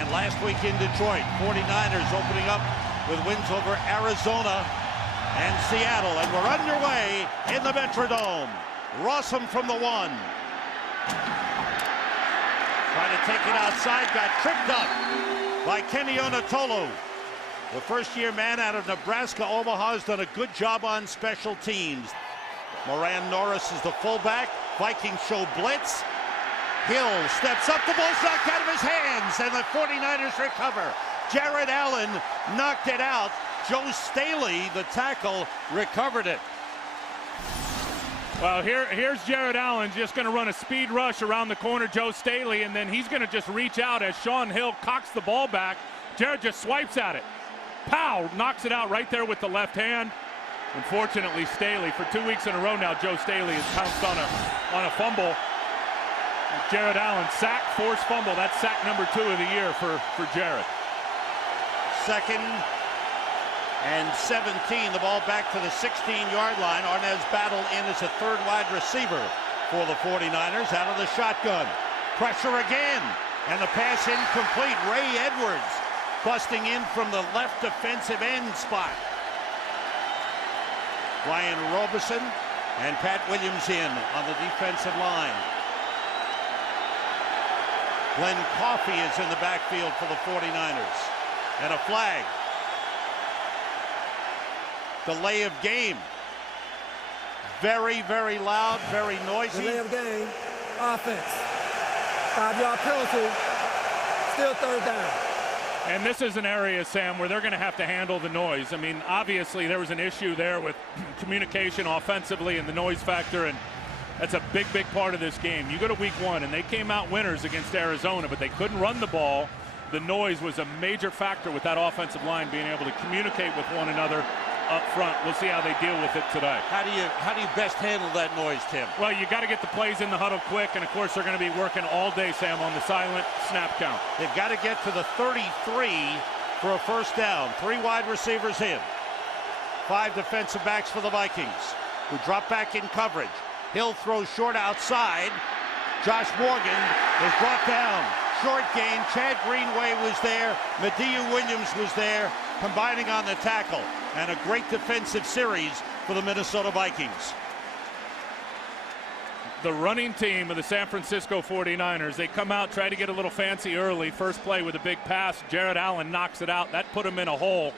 And last week in Detroit, 49ers opening up with wins over Arizona and Seattle. And we're underway in the Metrodome. Rossum from the 1. Trying to take it outside, got tripped up by Kenny Onatolu. The first-year man out of Nebraska, Omaha, has done a good job on special teams. Moran Norris is the fullback. Vikings show blitz. Hill steps up, the ball's knocked out of his hands, and the 49ers recover. Jared Allen knocked it out. Joe Staley, the tackle, recovered it. Well, here's Jared Allen just going to run a speed rush around the corner, Joe Staley, and then he's going to just reach out as Sean Hill cocks the ball back. Jared just swipes at it. Pow! Knocks it out right there with the left hand. Unfortunately, Staley, for 2 weeks in a row now, Joe Staley has pounced on a fumble. Jared Allen, sack, forced fumble. That's sack number 2 of the year for Jared. 2nd and 17. The ball back to the 16-yard line. Arnaz battled in as a third wide receiver for the 49ers out of the shotgun. Pressure again, and the pass incomplete. Ray Edwards busting in from the left defensive end spot. Ryan Robeson and Pat Williams in on the defensive line. Glenn Coffey is in the backfield for the 49ers. And a flag. Delay of game. Very, very loud, very noisy. Delay of game. Offense. 5-yard penalty. Still third down. And this is an area, Sam, where they're going to have to handle the noise. I mean, obviously there was an issue there with communication offensively and the noise factor, and that's a big, big part of this game. You go to week 1, and they came out winners against Arizona, but they couldn't run the ball. The noise was a major factor with that offensive line being able to communicate with one another up front. We'll see how they deal with it today. How do you best handle that noise, Tim? Well, you got to get the plays in the huddle quick, and of course they're going to be working all day, Sam, on the silent snap count. They've got to get to the 33 for a first down. 3 wide receivers in. 5 defensive backs for the Vikings, who drop back in coverage. Hill throws short outside. Josh Morgan is brought down. Short gain. Chad Greenway was there. Mediu Williams was there, combining on the tackle. And a great defensive series for the Minnesota Vikings. The running team of the San Francisco 49ers, they come out, try to get a little fancy early. First play with a big pass. Jared Allen knocks it out. That put him in a hole.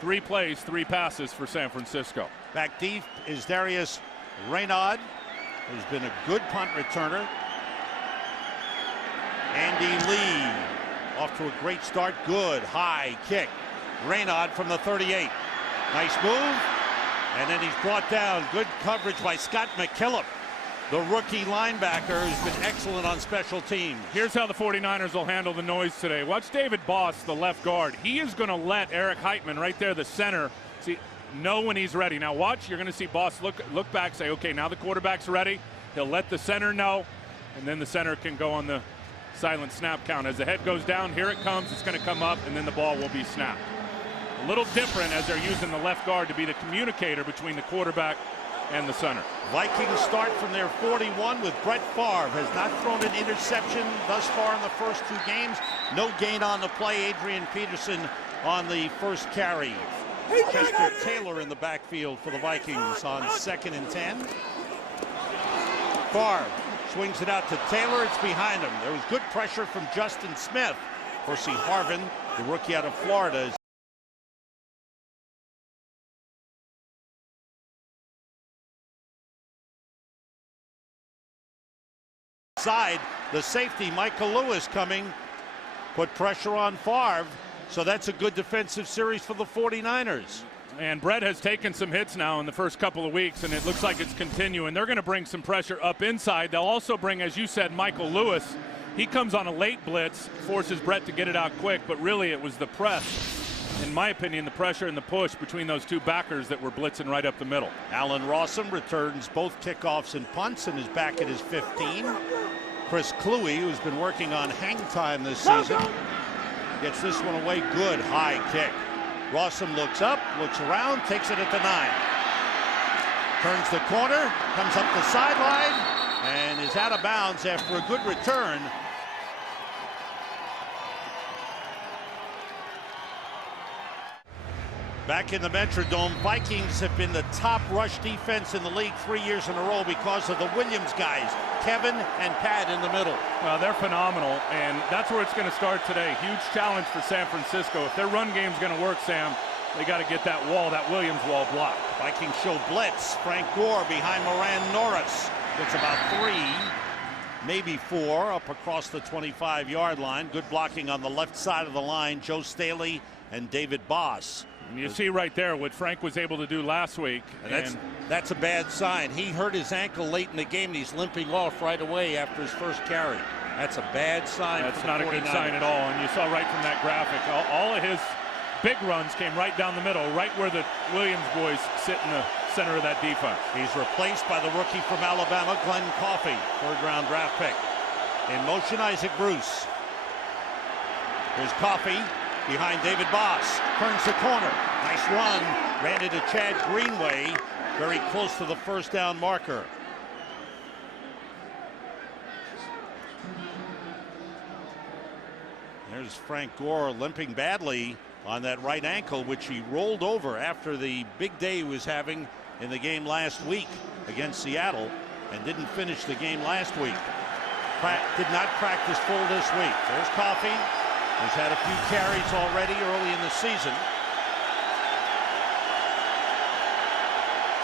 3 plays, 3 passes for San Francisco. Back deep is Darius Reynaud, who's been a good punt returner. Andy Lee off to a great start. Good high kick. Reynaud from the 38. Nice move. And then he's brought down. Good coverage by Scott McKillop, the rookie linebacker who's been excellent on special teams. Here's how the 49ers will handle the noise today. Watch David Boss, the left guard. He is going to let Eric Heitman, right there, the center, know when he's ready. Now watch, you're going to see Boss look back, say, okay, now the quarterback's ready. He'll let the center know, and then the center can go on the silent snap count. As the head goes down, here it comes, it's going to come up, and then the ball will be snapped. A little different as they're using the left guard to be the communicator between the quarterback and the center. Vikings start from their 41 with Brett Favre. Has not thrown an interception thus far in the first 2 games. No gain on the play. Adrian Peterson on the first carry. Chester Taylor in the backfield for the Vikings on 2nd and 10. Favre swings it out to Taylor. It's behind him. There was good pressure from Justin Smith. Percy Harvin, the rookie out of Florida, is side. The safety, Michael Lewis, coming, put pressure on Favre. So that's a good defensive series for the 49ers. And Brett has taken some hits now in the first couple of weeks, and it looks like it's continuing. They're going to bring some pressure up inside. They'll also bring, as you said, Michael Lewis. He comes on a late blitz, forces Brett to get it out quick, but really it was the press, in my opinion, the pressure and the push between those 2 backers that were blitzing right up the middle. Alan Rossum returns both kickoffs and punts and is back at his 15. Chris Cluey, who's been working on hang time this season, gets this one away. Good high kick. Rossum looks up, looks around, takes it at the 9. Turns the corner, comes up the sideline, and is out of bounds after a good return Back in the Metrodome, Vikings have been the top rush defense in the league 3 years in a row because of the Williams guys, Kevin and Pat in the middle. Well, they're phenomenal, and that's where it's going to start today. Huge challenge for San Francisco. If their run game's going to work, Sam, they got to get that wall, that Williams wall blocked. Vikings show blitz. Frank Gore behind Moran Norris. Gets about 3, maybe 4 up across the 25-yard line. Good blocking on the left side of the line. Joe Staley and David Boss. And you see right there what Frank was able to do last week. And that's a bad sign. He hurt his ankle late in the game, and he's limping off right away after his first carry. That's a bad sign. That's not a good sign at all. And you saw right from that graphic, all of his big runs came right down the middle, right where the Williams boys sit in the center of that defense. He's replaced by the rookie from Alabama, Glenn Coffey, 3rd-round draft pick. In motion, Isaac Bruce. Here's Coffey behind David Boss. Turns the corner. Nice run. Ran into Chad Greenway. Very close to the first down marker. There's Frank Gore limping badly on that right ankle, which he rolled over after the big day he was having in the game last week against Seattle, and didn't finish the game last week. Did not practice full this week. There's Coffey. He's had a few carries already early in the season.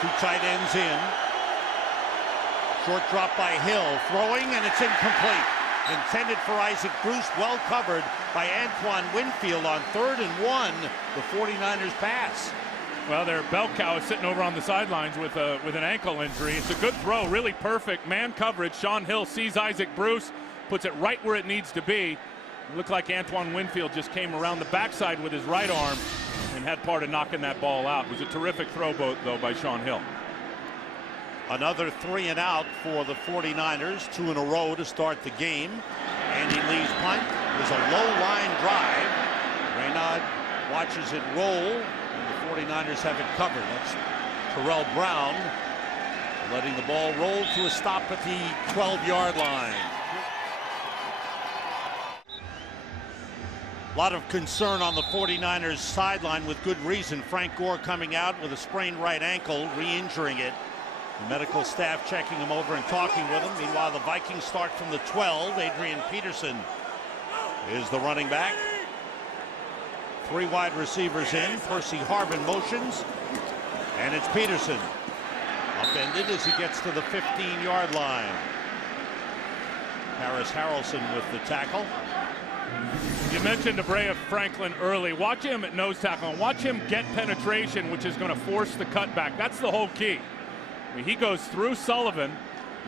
2 tight ends in. Short drop by Hill. Throwing, and it's incomplete. Intended for Isaac Bruce. Well covered by Antoine Winfield on 3rd and 1. The 49ers pass. Well, their bell cow is sitting over on the sidelines with an ankle injury. It's a good throw, really perfect man coverage. Sean Hill sees Isaac Bruce, puts it right where it needs to be. It looked like Antoine Winfield just came around the backside with his right arm and had part of knocking that ball out. It was a terrific throw, though, by Sean Hill. Another 3 and out for the 49ers, 2 in a row to start the game. Andy Lee's punt is a low line drive. Raynaud watches it roll, and the 49ers have it covered. That's Terrell Brown letting the ball roll to a stop at the 12-yard line. A lot of concern on the 49ers sideline with good reason. Frank Gore coming out with a sprained right ankle, re-injuring it. The medical staff checking him over and talking with him. Meanwhile, the Vikings start from the 12. Adrian Peterson is the running back. 3 wide receivers in. Percy Harvin motions. And it's Peterson. Upended as he gets to the 15-yard line. Harris Harrelson with the tackle. You mentioned Abrea Franklin early. Watch him at nose tackle and watch him get penetration, which is going to force the cutback. That's the whole key. I mean, he goes through Sullivan.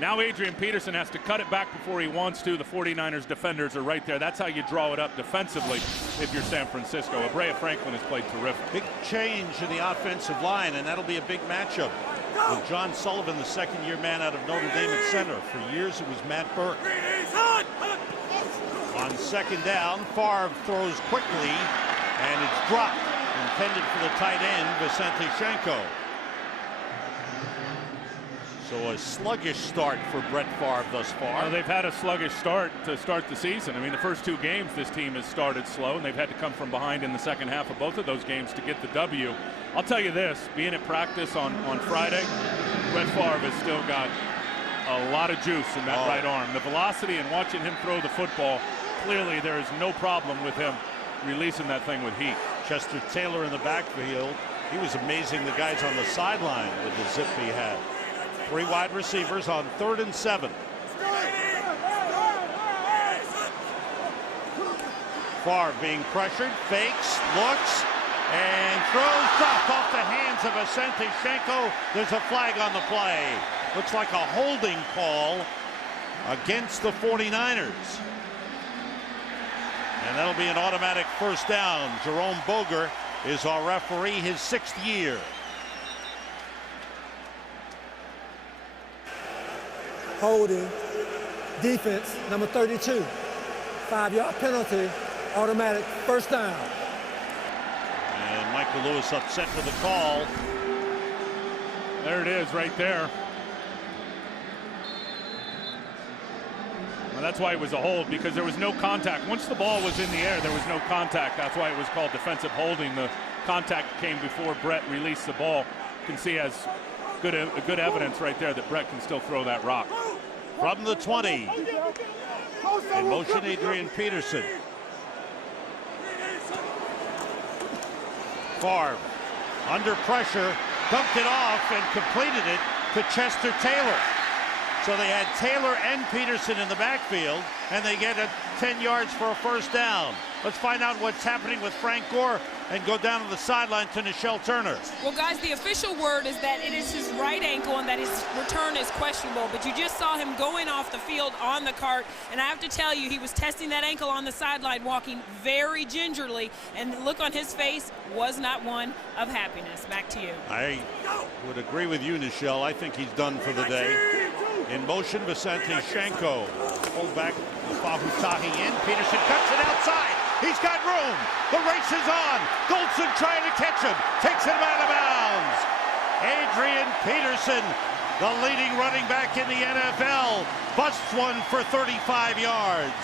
Now Adrian Peterson has to cut it back before he wants to. The 49ers defenders are right there. That's how you draw it up defensively if you're San Francisco. Abrea Franklin has played terrific. Big change in the offensive line, and that'll be a big matchup with John Sullivan, the second-year man out of Notre Dame at center. For years it was Matt Burke. On 2nd down, Favre throws quickly, and it's dropped. Intended for the tight end, Vicente Shenko. So a sluggish start for Brett Favre thus far. Well, they've had a sluggish start to start the season. I mean, the first 2 games this team has started slow, and they've had to come from behind in the second half of both of those games to get the W. I'll tell you this, being at practice on Friday, Brett Favre has still got a lot of juice in that right arm. The velocity and watching him throw the football, clearly there is no problem with him releasing that thing with heat. Chester Taylor in the backfield. He was amazing, the guys on the sideline with the zip he had. 3 wide receivers on 3rd and 7. Favre being pressured, fakes, looks, and throws dropped off the hands of Vicente Shenko. There's a flag on the play. Looks like a holding call against the 49ers. And that'll be an automatic first down. Jerome Boger is our referee, his 6th year. Holding, defense, number 32. 5-yard penalty, automatic first down. And Michael Lewis upset with the call. There it is right there. Well, that's why it was a hold, because there was no contact. Once the ball was in the air, there was no contact. That's why it was called defensive holding. The contact came before Brett released the ball. You can see has good evidence right there that Brett can still throw that rock. From the 20, in motion, Adrian Peterson. Favre, under pressure, dumped it off and completed it to Chester Taylor. So they had Taylor and Peterson in the backfield, and they get 10 yards for a first down. Let's find out what's happening with Frank Gore and go down to the sideline to Nichelle Turner. Well, guys, the official word is that it is his right ankle and that his return is questionable. But you just saw him going off the field on the cart, and I have to tell you, he was testing that ankle on the sideline, walking very gingerly, and the look on his face was not one of happiness. Back to you. I would agree with you, Nichelle. I think he's done for the day. In motion, Vicente Shenko. Fullback, Fahutahi in. Peterson cuts it outside. He's got room. The race is on. Goldson trying to catch him. Takes him out of bounds. Adrian Peterson, the leading running back in the NFL, busts one for 35 yards.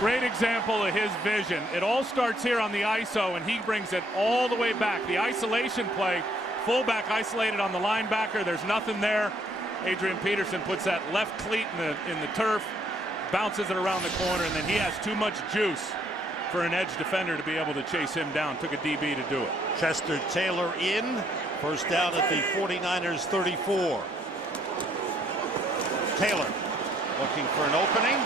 Great example of his vision. It all starts here on the ISO, and he brings it all the way back. The isolation play, fullback isolated on the linebacker. There's nothing there. Adrian Peterson puts that left cleat in the turf, bounces it around the corner, and then he has too much juice for an edge defender to be able to chase him down. Took a DB to do it. Chester Taylor in. First down at the 49ers 34. Taylor looking for an opening.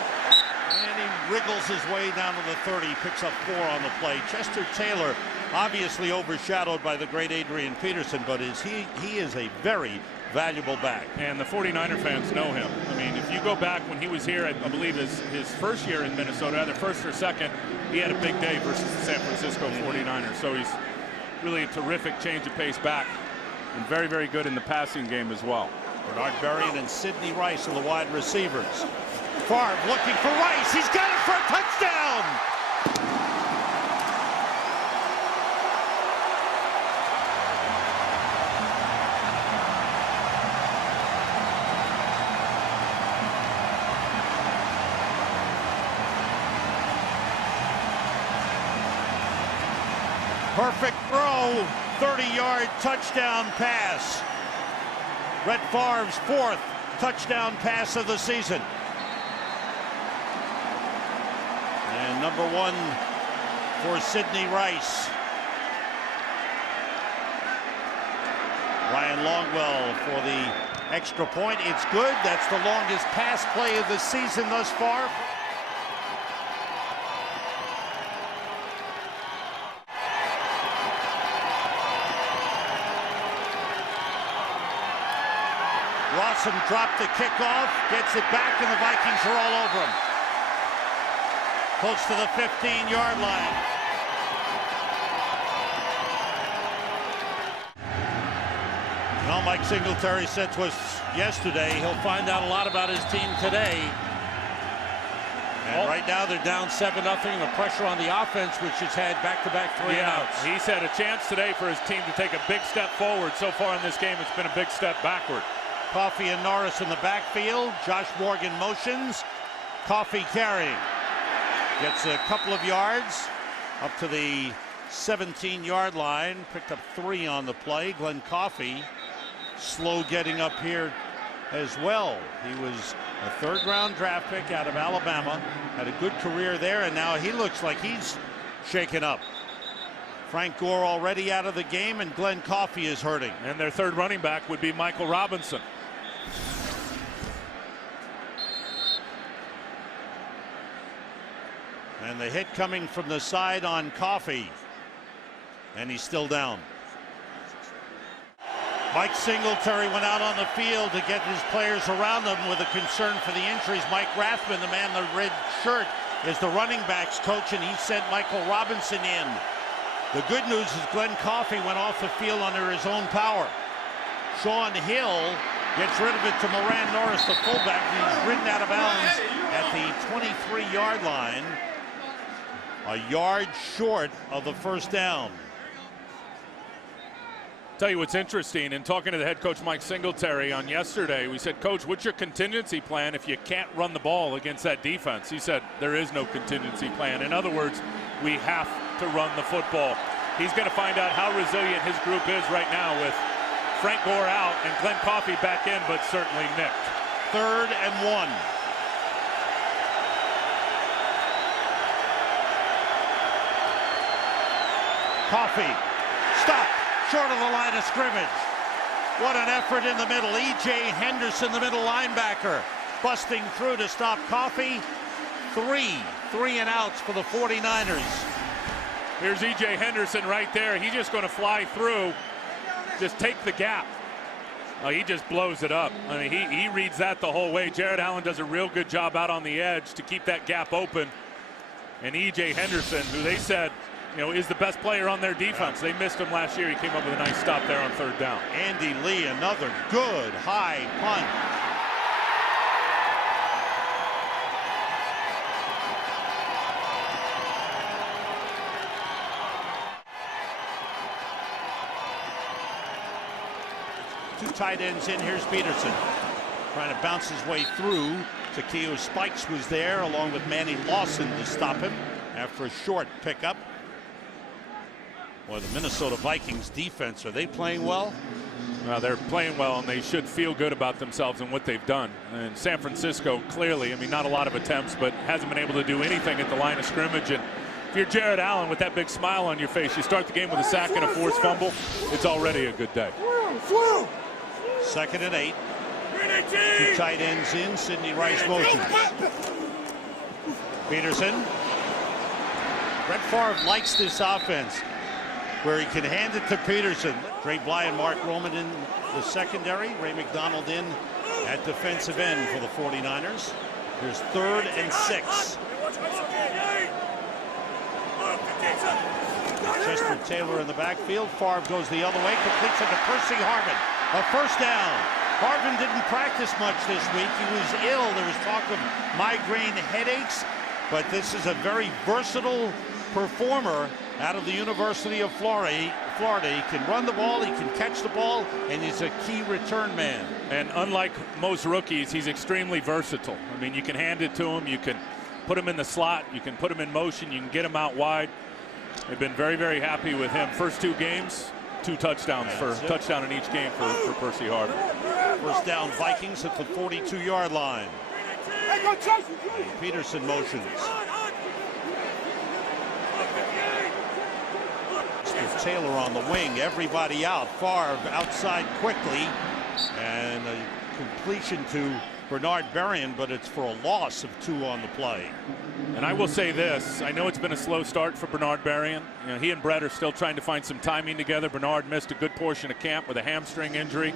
And he wriggles his way down to the 30, picks up 4 on the play. Chester Taylor obviously overshadowed by the great Adrian Peterson, but he is a very valuable back. And the 49er fans know him. I mean, if you go back when he was here, I believe his first year in Minnesota, either first or second, he had a big day versus the San Francisco 49ers. So he's really a terrific change of pace back and very, very good in the passing game as well. Bernard Berrien and Sidney Rice are the wide receivers. Favre looking for Rice. He's got it for a touchdown. Perfect throw, 30-yard touchdown pass. Brett Favre's 4th touchdown pass of the season. And number 1 for Sidney Rice. Ryan Longwell for the extra point. It's good. That's the longest pass play of the season thus far. Rawson dropped the kickoff, gets it back, and the Vikings are all over him. Close to the 15-yard line. Well, Mike Singletary said to us yesterday he'll find out a lot about his team today. And right now they're down 7-0. The pressure on the offense, which has had back-to-back 3 outs. He's had a chance today for his team to take a big step forward. So far in this game, it's been a big step backward. Coffey and Norris in the backfield. Josh Morgan motions. Coffey carrying. Gets a couple of yards up to the 17-yard line. Picked up 3 on the play. Glenn Coffey slow getting up here as well. He was a 3rd-round draft pick out of Alabama. Had a good career there, and now he looks like he's shaken up. Frank Gore already out of the game, and Glenn Coffey is hurting. And their 3rd running back would be Michael Robinson. And the hit coming from the side on Coffey. And he's still down. Mike Singletary went out on the field to get his players around him with a concern for the injuries. Mike Rathman, the man in the red shirt, is the running backs coach, and he sent Michael Robinson in. The good news is Glenn Coffey went off the field under his own power. Sean Hill gets rid of it to Moran Norris, the fullback. He's ridden out of bounds at the 23-yard line. A yard short of the first down. Tell you what's interesting, in talking to the head coach Mike Singletary on yesterday, we said, Coach, what's your contingency plan if you can't run the ball against that defense? He said, there is no contingency plan. In other words, we have to run the football. He's going to find out how resilient his group is right now with Frank Gore out and Glenn Coffey back in, but certainly nicked. 3rd and 1. Coffey, stop, short of the line of scrimmage. What an effort in the middle. E.J. Henderson, the middle linebacker, busting through to stop Coffey. 3 and outs for the 49ers. Here's E.J. Henderson right there. He's just going to fly through, just take the gap. Oh, he just blows it up. I mean, he reads that the whole way. Jared Allen does a real good job out on the edge to keep that gap open. And E.J. Henderson, who they said, is the best player on their defense. They missed him last year. He came up with a nice stop there on 3rd down. Andy Lee, another good high punt. Two tight ends in. Here's Peterson trying to bounce his way through. Takeo Spikes was there along with Manny Lawson to stop him after a short pickup. Boy, the Minnesota Vikings defense, are they playing well? They're playing well, and they should feel good about themselves and what they've done. And San Francisco, clearly, I mean, not a lot of attempts, but hasn't been able to do anything at the line of scrimmage. And if you're Jared Allen with that big smile on your face, you start the game with a sack and a forced fumble, it's already a good day. 2nd and 8. Two tight ends in. Sidney Rice motions. Peterson. Brett Favre likes this offense where he can hand it to Peterson. Trey Bly and Mark Roman in the secondary. Ray McDonald in at defensive end for the 49ers. Here's 3rd and 6. Chester Taylor in the backfield. Favre goes the other way, completes it to Percy Harvin. A 1st down. Harvin didn't practice much this week. He was ill. There was talk of migraine headaches, but this is a very versatile performer out of the University of Florida. He can run the ball, he can catch the ball, and he's a key return man. And unlike most rookies, he's extremely versatile. I mean, you can hand it to him, you can put him in the slot, you can put him in motion, you can get him out wide. They've been very, very happy with him. First 2 games, 2 touchdowns touchdown in each game for Percy Harvin. 1st down Vikings at the 42-yard line. Peterson motions. Taylor on the wing, everybody out. Favre outside quickly, and a completion to Bernard Berrien, but it's for a loss of 2 on the play. And I will say this, I know it's been a slow start for Bernard Berrien. He and Brett are still trying to find some timing together. Bernard missed a good portion of camp with a hamstring injury.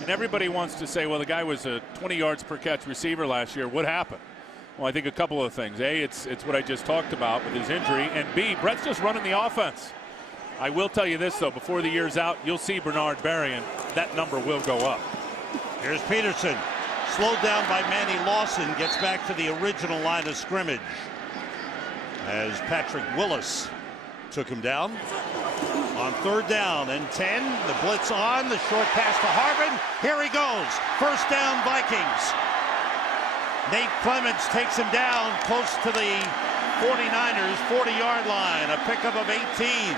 And everybody wants to say, well, the guy was a 20 yards per catch receiver last year. What happened? Well, I think a couple of things. A, it's what I just talked about with his injury. And B, Brett's just running the offense. I will tell you this, though, before the year's out, you'll see Bernard Berrien. That number will go up. Here's Peterson. Slowed down by Manny Lawson. Gets back to the original line of scrimmage as Patrick Willis took him down. On 3rd down and 10. The blitz on. The short pass to Harvin. Here he goes. 1st down Vikings. Nate Clements takes him down close to the 49ers 40-yard line. A pickup of 18.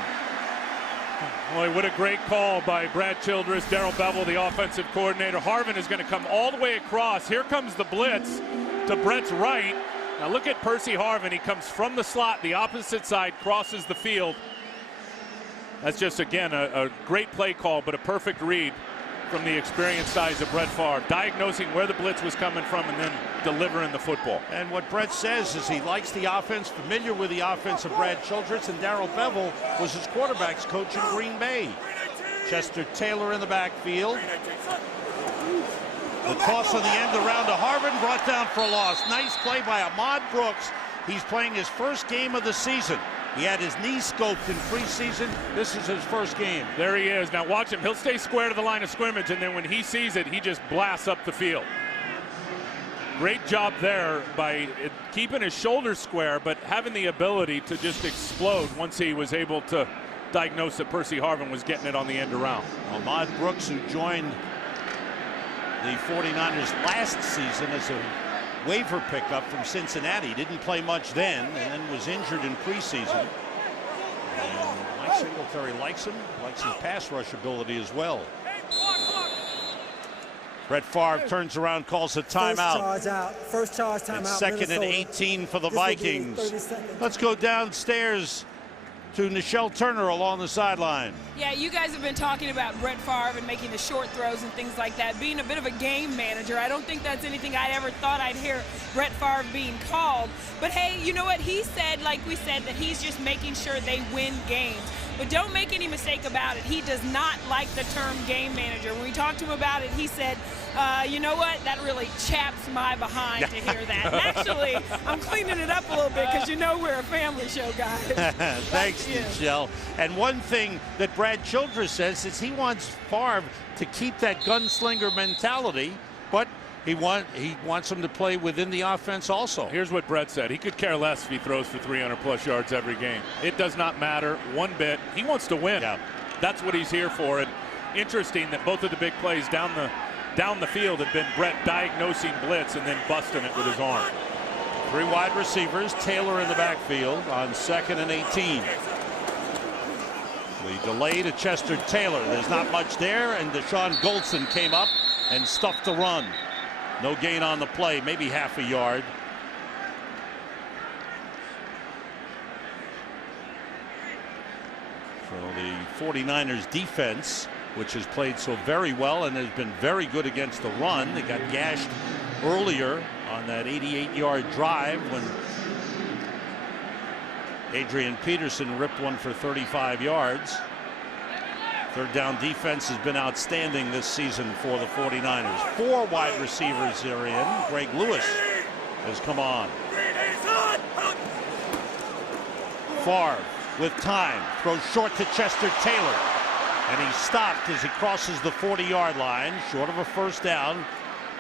Boy, what a great call by Brad Childress, Darrell Bevel, the offensive coordinator. Harvin is going to come all the way across. Here comes the blitz to Brett's right. Now look at Percy Harvin. He comes from the slot, the opposite side, crosses the field. That's just, again, a great play call, but a perfect read from the experienced size of Brett Favre, diagnosing where the blitz was coming from and then delivering the football. And what Brett says is he likes the offense, familiar with the offense of Brad Childress, and Darrell Bevel was his quarterback's coach in Green Bay. Chester Taylor in the backfield. The toss on the end around to Harvin, brought down for a loss. Nice play by Ahmad Brooks. He's playing his first game of the season. He had his knee scoped in preseason. This is his first game. There he is. Now watch him. He'll stay square to the line of scrimmage, and then when he sees it, he just blasts up the field. Great job there by keeping his shoulders square, but having the ability to just explode once he was able to diagnosed that Percy Harvin was getting it on the end around. Ahmad Brooks, who joined the 49ers last season as a waiver pickup from Cincinnati, didn't play much then and then was injured in preseason. And Mike Singletary likes him, likes his pass rush ability as well. Brett Favre turns around, calls a timeout. First charge timeout. It's second and 18 for the Vikings. Let's go downstairs to Nichelle Turner along the sideline. Yeah, you guys have been talking about Brett Favre and making the short throws and things like that, being a bit of a game manager. I don't think that's anything I ever thought I'd hear Brett Favre being called. But hey, you know what? He said, like we said, that he's just making sure they win games. But don't make any mistake about it. He does not like the term game manager. When we talked to him about it, he said, you know what? That really chaps my behind to hear that. And actually, I'm cleaning it up a little bit because you know we're a family show, guys. Thanks, Nichelle. And one thing that Brad Childress says is he wants Favre to keep that gunslinger mentality, but he wants him to play within the offense also. Here's what Brett said. He could care less if he throws for 300-plus yards every game. It does not matter one bit. He wants to win. Yeah. That's what he's here for. And interesting that both of the big plays down the field have been Brett diagnosing blitz and then busting it with his arm. 3 wide receivers, Taylor in the backfield on 2nd and 18. The delay to Chester Taylor. There's not much there, and Deshaun Goldson came up and stuffed the run. No gain on the play, maybe half a yard. So the 49ers defense, which has played so very well and has been very good against the run. They got gashed earlier on that 88-yard drive when Adrian Peterson ripped one for 35 yards. Third down defense has been outstanding this season for the 49ers. 4 wide receivers are in. Greg Lewis has come on. Favre with time, throws short to Chester Taylor. And he's stopped as he crosses the 40-yard line, short of a first down.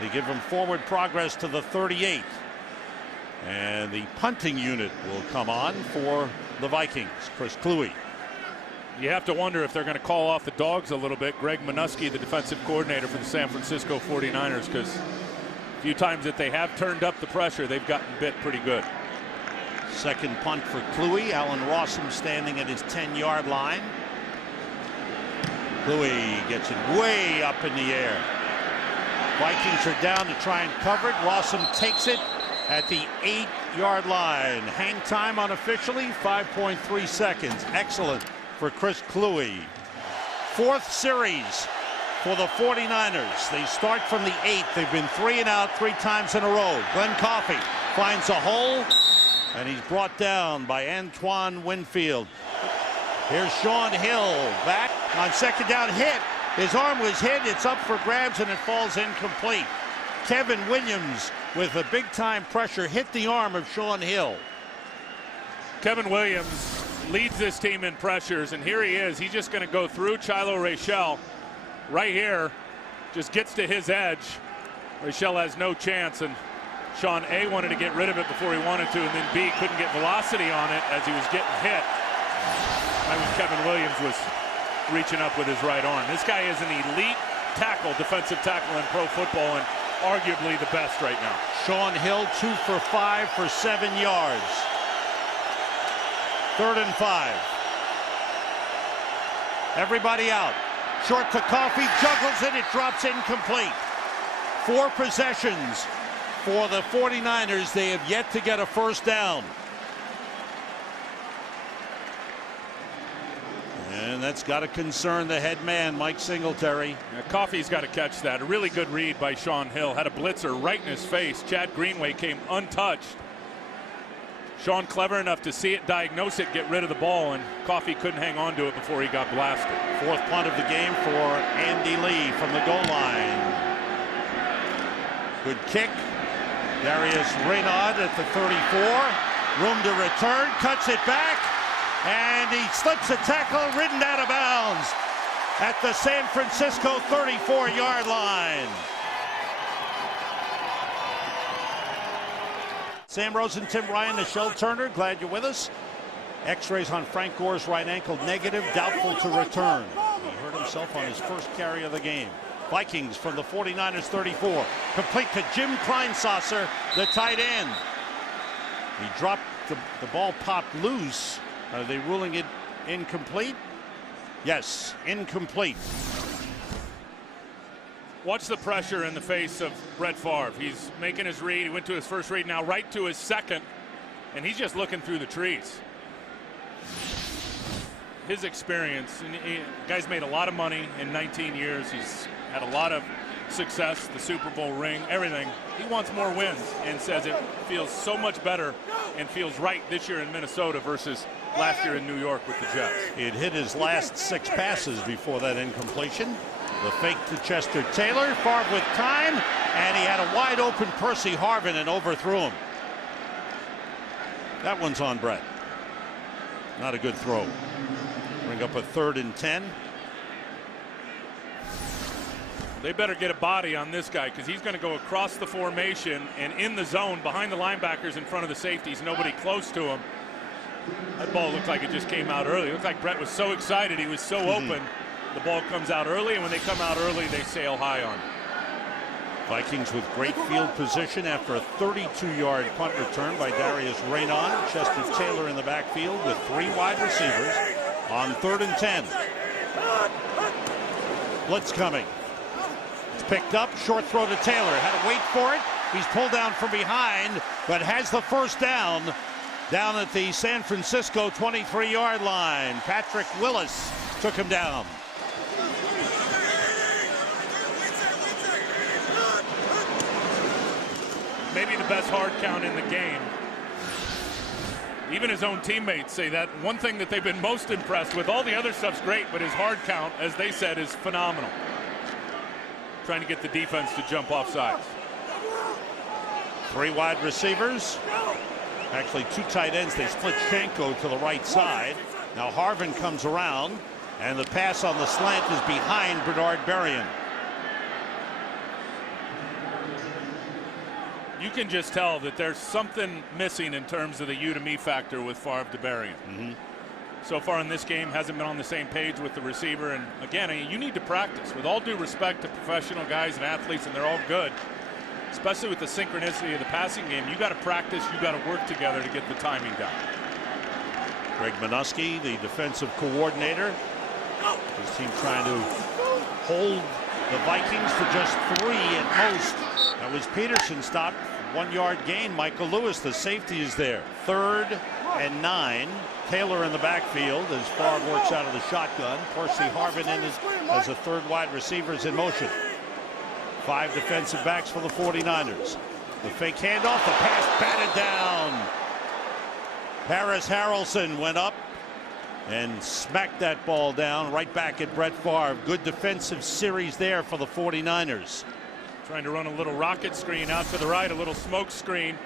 They give him forward progress to the 38. And the punting unit will come on for the Vikings. Chris Kluwe. You have to wonder if they're going to call off the dogs a little bit. Greg Minuski, the defensive coordinator for the San Francisco 49ers, because a few times that they have turned up the pressure, they've gotten bit pretty good. Second punt for Kluwe. Allen Rossum standing at his 10-yard line. Kluwe gets it way up in the air. Vikings are down to try and cover it. Rossum takes it at the 8-yard line. Hang time unofficially, 5.3 seconds. Excellent for Chris Kluwe. 4th series for the 49ers. They start from the 8. They've been 3 and out 3 times in a row. Glenn Coffey finds a hole, and he's brought down by Antoine Winfield. Here's Sean Hill back on 2nd down, hit. His arm was hit. It's up for grabs, and it falls incomplete. Kevin Williams with a big-time pressure hit the arm of Sean Hill. Kevin Williams leads this team in pressures, and here he is. He's just going to go through Chilo Rachel right here. Just gets to his edge. Rachel has no chance, and Sean A wanted to get rid of it before he wanted to, and then B couldn't get velocity on it as he was getting hit. That was Kevin Williams was reaching up with his right arm. This guy is an elite tackle, defensive tackle in pro football, and arguably the best right now. Sean Hill 2 for 5 for 7 yards. 3rd and 5. Everybody out. Short to Coffey, juggles it, it drops incomplete. 4 possessions for the 49ers. They have yet to get a first down. And that's got to concern the head man, Mike Singletary. Yeah, Coffey's got to catch that. A really good read by Sean Hill. Had a blitzer right in his face. Chad Greenway came untouched. Sean clever enough to see it, diagnose it, get rid of the ball, and Coffey couldn't hang on to it before he got blasted. 4th punt of the game for Andy Lee from the goal line. Good kick. Darius Reynaud at the 34. Room to return, cuts it back, and he slips a tackle, ridden out of bounds at the San Francisco 34-yard line. Sam Rosen, Tim Ryan, Nichelle Turner, glad you're with us. X-rays on Frank Gore's right ankle, negative, doubtful to return. He hurt himself on his first carry of the game. Vikings from the 49ers 34. Complete to Jim Kleinsasser, the tight end. He dropped, the ball popped loose. Are they ruling it incomplete? Yes, incomplete. Watch the pressure in the face of Brett Favre. He's making his read. He went to his first read, now right to his second, and he's just looking through the trees. His experience, and guy's made a lot of money in 19 years. He's had a lot of success, the Super Bowl ring, everything. He wants more wins and says it feels so much better and feels right this year in Minnesota versus last year in New York with the Jets. It hit his last 6 passes before that incompletion. The fake to Chester Taylor, Favre with time, and he had a wide open Percy Harvin and overthrew him. That one's on Brett. Not a good throw. Bring up a 3rd and 10. They better get a body on this guy because he's going to go across the formation and in the zone behind the linebackers in front of the safeties. Nobody close to him. That ball looked like it just came out early. It looked like Brett was so excited. He was so open. The ball comes out early, and when they come out early, they sail high on. Vikings with great field position after a 32-yard punt return by Darius Raynon. Chester Taylor in the backfield with 3 wide receivers on 3rd and 10. Blitz coming. It's picked up. Short throw to Taylor. Had to wait for it. He's pulled down from behind, but has the first down at the San Francisco 23-yard line. Patrick Willis took him down. Maybe the best hard count in the game. Even his own teammates say that one thing that they've been most impressed with. All the other stuff's great, but his hard count, as they said, is phenomenal. Trying to get the defense to jump off sides. 3 wide receivers. Actually 2 tight ends. They split Shanko to the right side. Now Harvin comes around, and the pass on the slant is behind Bernard Berrien. You can just tell that there's something missing in terms of the you to me factor with Favre to Berrien. So far in this game, hasn't been on the same page with the receiver. And again, you need to practice. With all due respect to professional guys and athletes, and they're all good, especially with the synchronicity of the passing game, you got to practice, you got to work together to get the timing down. Greg Minuski, the defensive coordinator. His team trying to hold the Vikings to just 3 at most. That was Peterson stopped. 1-yard gain. Michael Lewis, the safety, is there. 3rd and 9. Taylor in the backfield as Favre works out of the shotgun. Percy Harvin in as a 3rd wide receiver is in motion. 5 defensive backs for the 49ers. The fake handoff, the pass batted down. Paris Harrelson went up and smacked that ball down right back at Brett Favre. Good defensive series there for the 49ers. Trying to run a little rocket screen out to the right, a little smoke screen.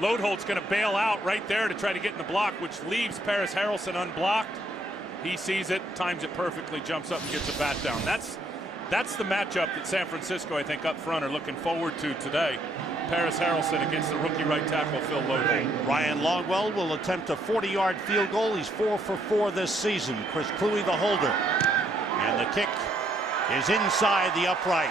Loadholt's going to bail out right there to try to get in the block, which leaves Paris Harrelson unblocked. He sees it, times it perfectly, jumps up and gets a bat down. That's the matchup that San Francisco, I think, up front are looking forward to today. Paris Harrelson against the rookie right tackle Phil Loadholt. Ryan Longwell will attempt a 40-yard field goal. He's 4 for 4 this season. Chris Cluey, the holder. And the kick is inside the upright.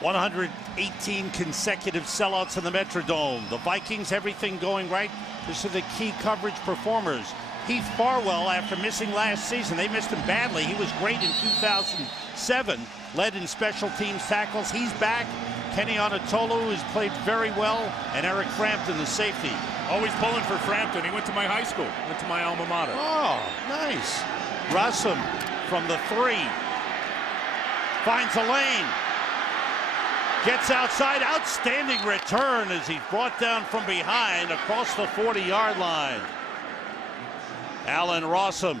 118 consecutive sellouts in the Metrodome. The Vikings, everything going right. This are the key coverage performers. Heath Farwell, after missing last season, they missed him badly. He was great in 2007, led in special teams tackles. He's back. Kenny Onatolu has played very well, and Eric Frampton, the safety. Always pulling for Frampton. He went to my high school, went to my alma mater. Oh, nice. Russum from the 3. Finds a lane. Gets outside. Outstanding return as he's brought down from behind across the 40-yard line. Alan Rossum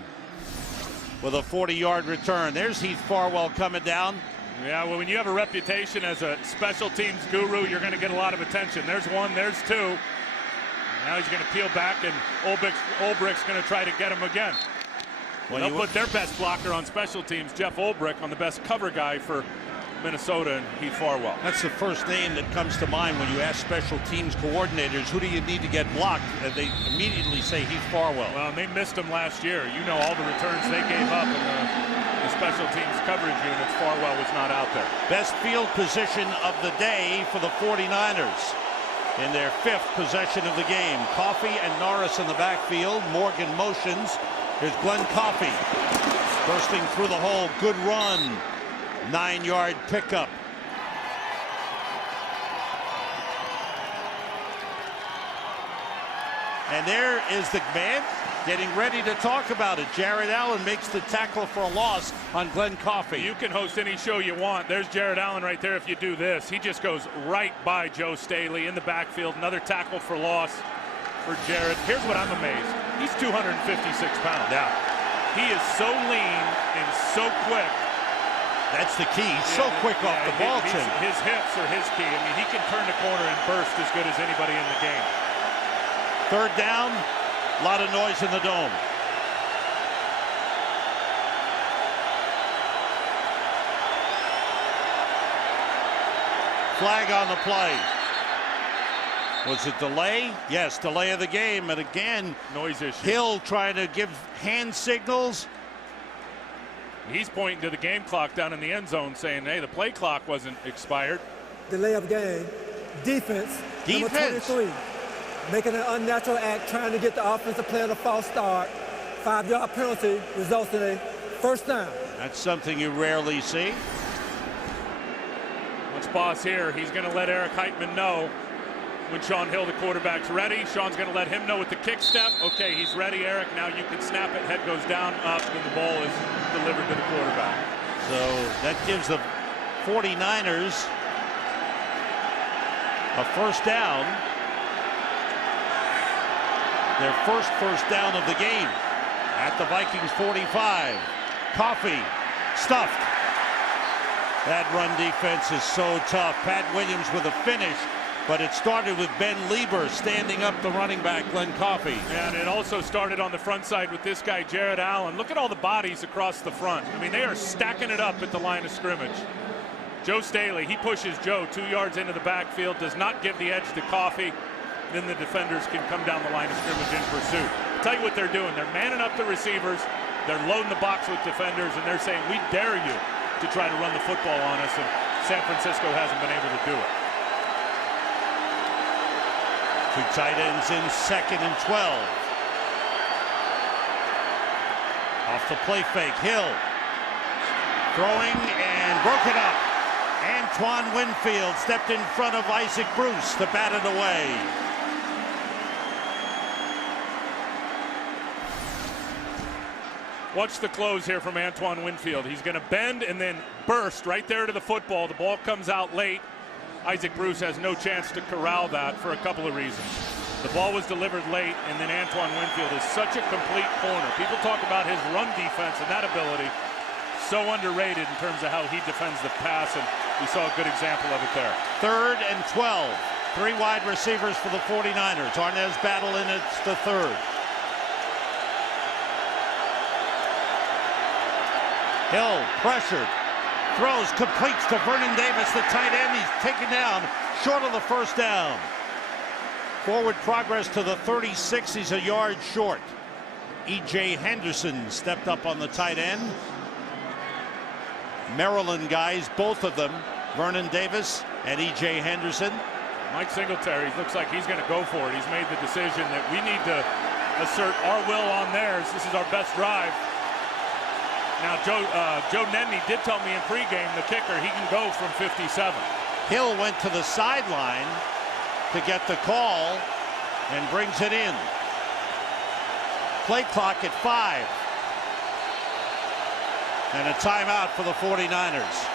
with a 40-yard return. There's Heath Farwell coming down. Yeah, well, when you have a reputation as a special teams guru, you're going to get a lot of attention. There's 1, there's 2. Now he's going to peel back, and Ulbricht's going to try to get him again. They'll put their best blocker on special teams, Jeff Ulbricht, on the best cover guy for Minnesota and Heath Farwell. That's the first name that comes to mind when you ask special teams coordinators, who do you need to get blocked? They immediately say Heath Farwell. Well, and they missed him last year. You know all the returns they gave up in the special teams coverage units. Farwell was not out there. Best field position of the day for the 49ers. In their 5th possession of the game. Coffey and Norris in the backfield. Morgan motions. Here's Glenn Coffey bursting through the hole. Good run. 9-yard pickup. And there is the man getting ready to talk about it. Jared Allen makes the tackle for a loss on Glenn Coffey. You can host any show you want. There's Jared Allen right there if you do this. He just goes right by Joe Staley in the backfield. Another tackle for loss for Jared. Here's what I'm amazed. He's 256 pounds. Yeah. He is so lean and so quick. That's the key. He's so quick off the ball, Tim. His hips are his key. I mean, he can turn the corner and burst as good as anybody in the game. 3rd down. A lot of noise in the dome. Flag on the play. Was it delay? Yes, delay of the game. And again, noise issue. Hill trying to give hand signals. He's pointing to the game clock down in the end zone saying, hey, the play clock wasn't expired. Delay of game. Defense. Number 23. Making an unnatural act, trying to get the offensive player to false start. 5-yard penalty results in a first down. That's something you rarely see. Once Boss here, he's going to let Eric Heitman know when Sean Hill, the quarterback's ready. Sean's going to let him know with the kick step. Okay, he's ready, Eric. Now you can snap it. Head goes down, up, and the ball is delivered to the quarterback. So that gives the 49ers a first down. Their first down of the game at the Vikings 45. Coffey stuffed. That run defense is so tough. Pat Williams with a finish, but it started with Ben Lieber standing up the running back, Glenn Coffey. And it also started on the front side with this guy, Jared Allen. Look at all the bodies across the front. I mean, they are stacking it up at the line of scrimmage. Joe Staley, he pushes Joe 2 yards into the backfield, does not give the edge to Coffey. Then the defenders can come down the line of scrimmage in pursuit. I'll tell you what they're doing. They're manning up the receivers. They're loading the box with defenders, and they're saying, we dare you to try to run the football on us, and San Francisco hasn't been able to do it. 2 tight ends in 2nd and 12. Off the play fake, Hill throwing and broke it up. Antoine Winfield stepped in front of Isaac Bruce to bat it away. Watch the close here from Antoine Winfield. He's going to bend and then burst right there to the football. The ball comes out late. Isaac Bruce has no chance to corral that for a couple of reasons. The ball was delivered late, and then Antoine Winfield is such a complete corner. People talk about his run defense and that ability. So underrated in terms of how he defends the pass, and we saw a good example of it there. 3rd and 12. 3 wide receivers for the 49ers. Arnaz battle in it's the 3rd. Hill pressured. Throws, completes to Vernon Davis, the tight end. He's taken down short of the first down. Forward progress to the 36. He's a yard short. E.J. Henderson stepped up on the tight end. Maryland guys, both of them, Vernon Davis and E.J. Henderson. Mike Singletary looks like he's going to go for it. He's made the decision that we need to assert our will on theirs. This is our best drive. Now, Joe Nedney did tell me in pregame, the kicker, he can go from 57. Hill went to the sideline to get the call and brings it in. Play clock at 5. And a timeout for the 49ers.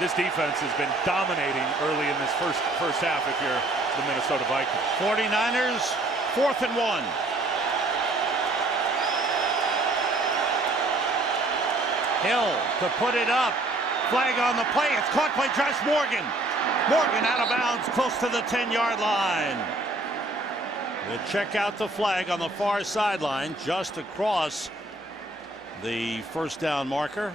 This defense has been dominating early in this first half if you're the Minnesota Vikings. 49ers, 4th and 1. Hill to put it up. Flag on the play. It's caught by Josh Morgan. Morgan out of bounds close to the 10-yard line. They check out the flag on the far sideline, just across the first down marker.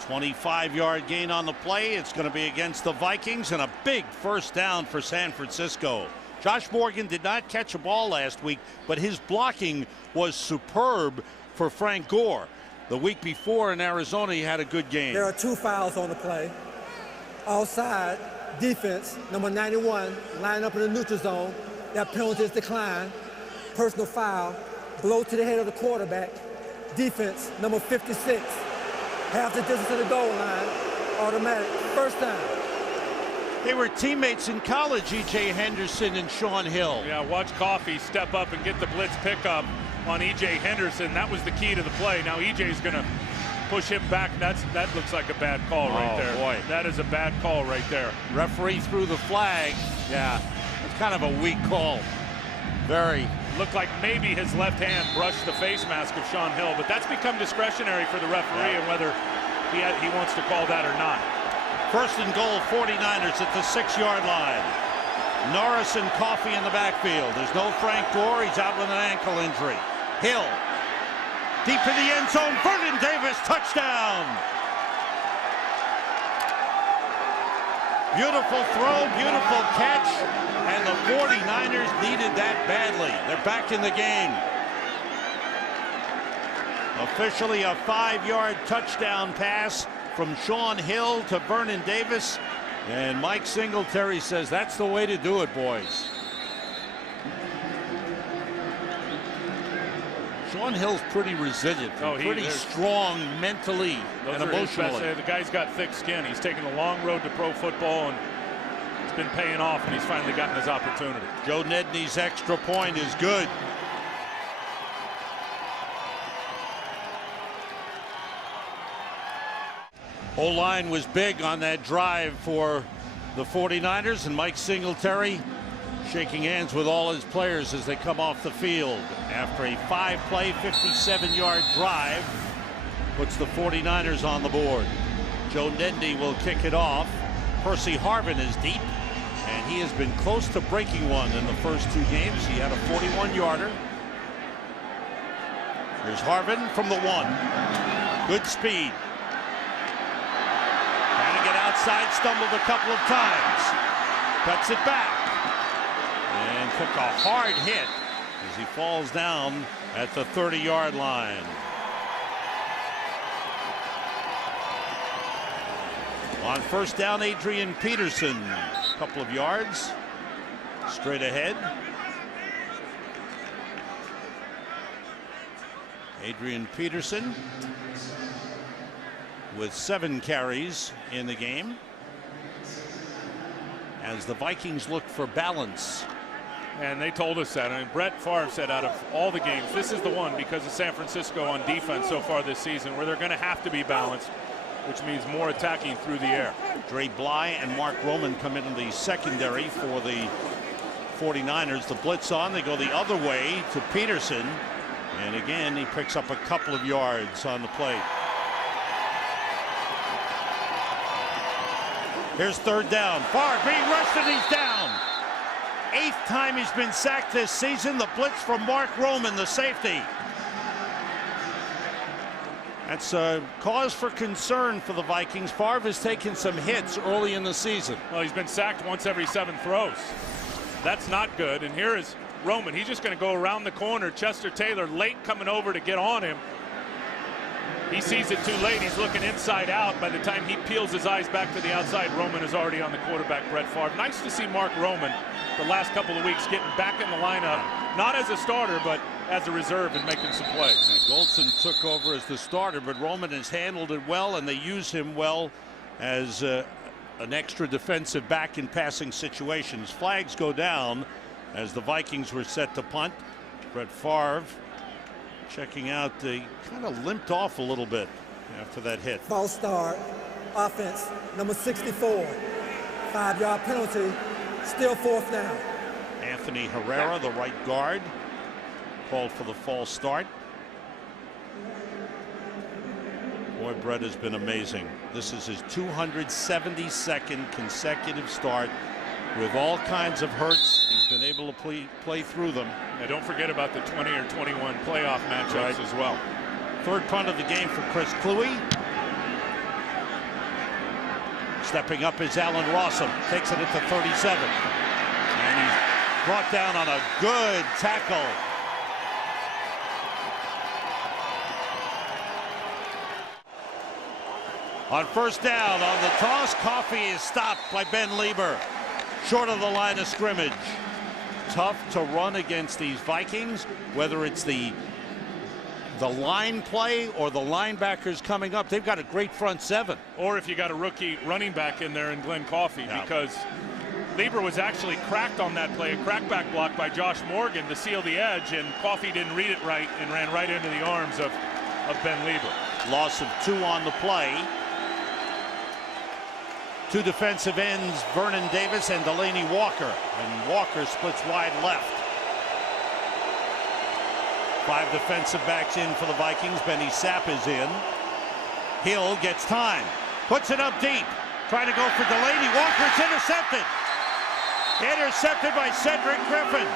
25-yard gain on the play. It's going to be against the Vikings, and a big first down for San Francisco. Josh Morgan did not catch a ball last week, but his blocking was superb for Frank Gore. The week before in Arizona, he had a good game. There are 2 fouls on the play. Offside, defense, number 91, line up in the neutral zone. That penalty is declined. Personal foul, blow to the head of the quarterback. Defense, number 56, half the distance to the goal line, automatic, first down. They were teammates in college, E.J. Henderson and Sean Hill. Yeah, watch Coffey step up and get the blitz pickup on E.J. Henderson. That was the key to the play. Now E.J.'s going to push him back. That looks like a bad call right there. Boy. That is a bad call right there. Referee threw the flag. Yeah, it's kind of a weak call. Very. Looked like maybe his left hand brushed the face mask of Sean Hill, but that's become discretionary for the referee and whether he wants to call that or not. First and goal, 49ers at the 6-yard line. Norris and Coffey in the backfield. There's no Frank Gore. He's out with an ankle injury. Hill deep in the end zone. Vernon Davis, touchdown. Beautiful throw, beautiful catch, and the 49ers needed that badly. They're back in the game. Officially a 5-yard touchdown pass from Sean Hill to Vernon Davis, and Mike Singletary says that's the way to do it, boys. Sean Hill's pretty resilient, pretty strong mentally and emotionally. The guy's got thick skin. He's taken a long road to pro football, and it's been paying off, and he's finally gotten his opportunity. Joe Nedney's extra point is good. O-line was big on that drive for the 49ers, and Mike Singletary shaking hands with all his players as they come off the field. After a 5-play, 57-yard drive, puts the 49ers on the board. Joe Nedney will kick it off. Percy Harvin is deep, and he has been close to breaking one in the first 2 games. He had a 41-yarder. Here's Harvin from the 1. Good speed. Outside, stumbled a couple of times, cuts it back, and took a hard hit as he falls down at the 30-yard line. On first down, Adrian Peterson, a couple of yards straight ahead. Adrian Peterson with 7 carries in the game as the Vikings look for balance. And they told us that. I mean, Brett Favre said out of all the games, this is the one because of San Francisco on defense so far this season where they're going to have to be balanced, which means more attacking through the air. Dre Bly and Mark Roman come in the secondary for the 49ers. The blitz on, they go the other way to Peterson, and again he picks up a couple of yards on the play. Here's third down. Favre being rushed and he's down. 8th time he's been sacked this season. The blitz from Mark Roman, the safety. That's a cause for concern for the Vikings. Favre has taken some hits early in the season. Well, he's been sacked once every 7 throws. That's not good. And here is Roman. He's just going to go around the corner. Chester Taylor late coming over to get on him. He sees it too late. He's looking inside out. By the time he peels his eyes back to the outside, Roman is already on the quarterback, Brett Favre. Nice to see Mark Roman the last couple of weeks getting back in the lineup, not as a starter, but as a reserve and making some plays. Goldson took over as the starter, but Roman has handled it well, and they use him well as an extra defensive back in passing situations. Flags go down as the Vikings were set to punt. Brett Favre checking out, they kind of limped off a little bit after that hit. False start, offense, number 64, 5-yard penalty, still 4th down. Anthony Herrera, the right guard, called for the false start. Boy, Brett has been amazing. This is his 272nd consecutive start with all kinds of hurts. He's been able to play through them. Now don't forget about the 20 or 21 playoff matchups as well. Third punt of the game for Chris Kluwe. Stepping up is Allen Rossum. Takes it at the 37. And he's brought down on a good tackle. On first down, on the toss, Coffey is stopped by Ben Lieber. Short of the line of scrimmage. Tough to run against these Vikings, whether it's the line play or the linebackers coming up. They've got a great front seven. Or if you got a rookie running back in there in Glenn Coffey, because Lieber was actually cracked on that play, a crackback block by Josh Morgan to seal the edge, and Coffey didn't read it right and ran right into the arms of Ben Lieber. Loss of 2 on the play. 2 defensive ends, Vernon Davis and Delaney Walker. And Walker splits wide left. 5 defensive backs in for the Vikings. Benny Sapp is in. Hill gets time. Puts it up deep. Trying to go for Delaney. Walker's intercepted. Intercepted by Cedric Griffin.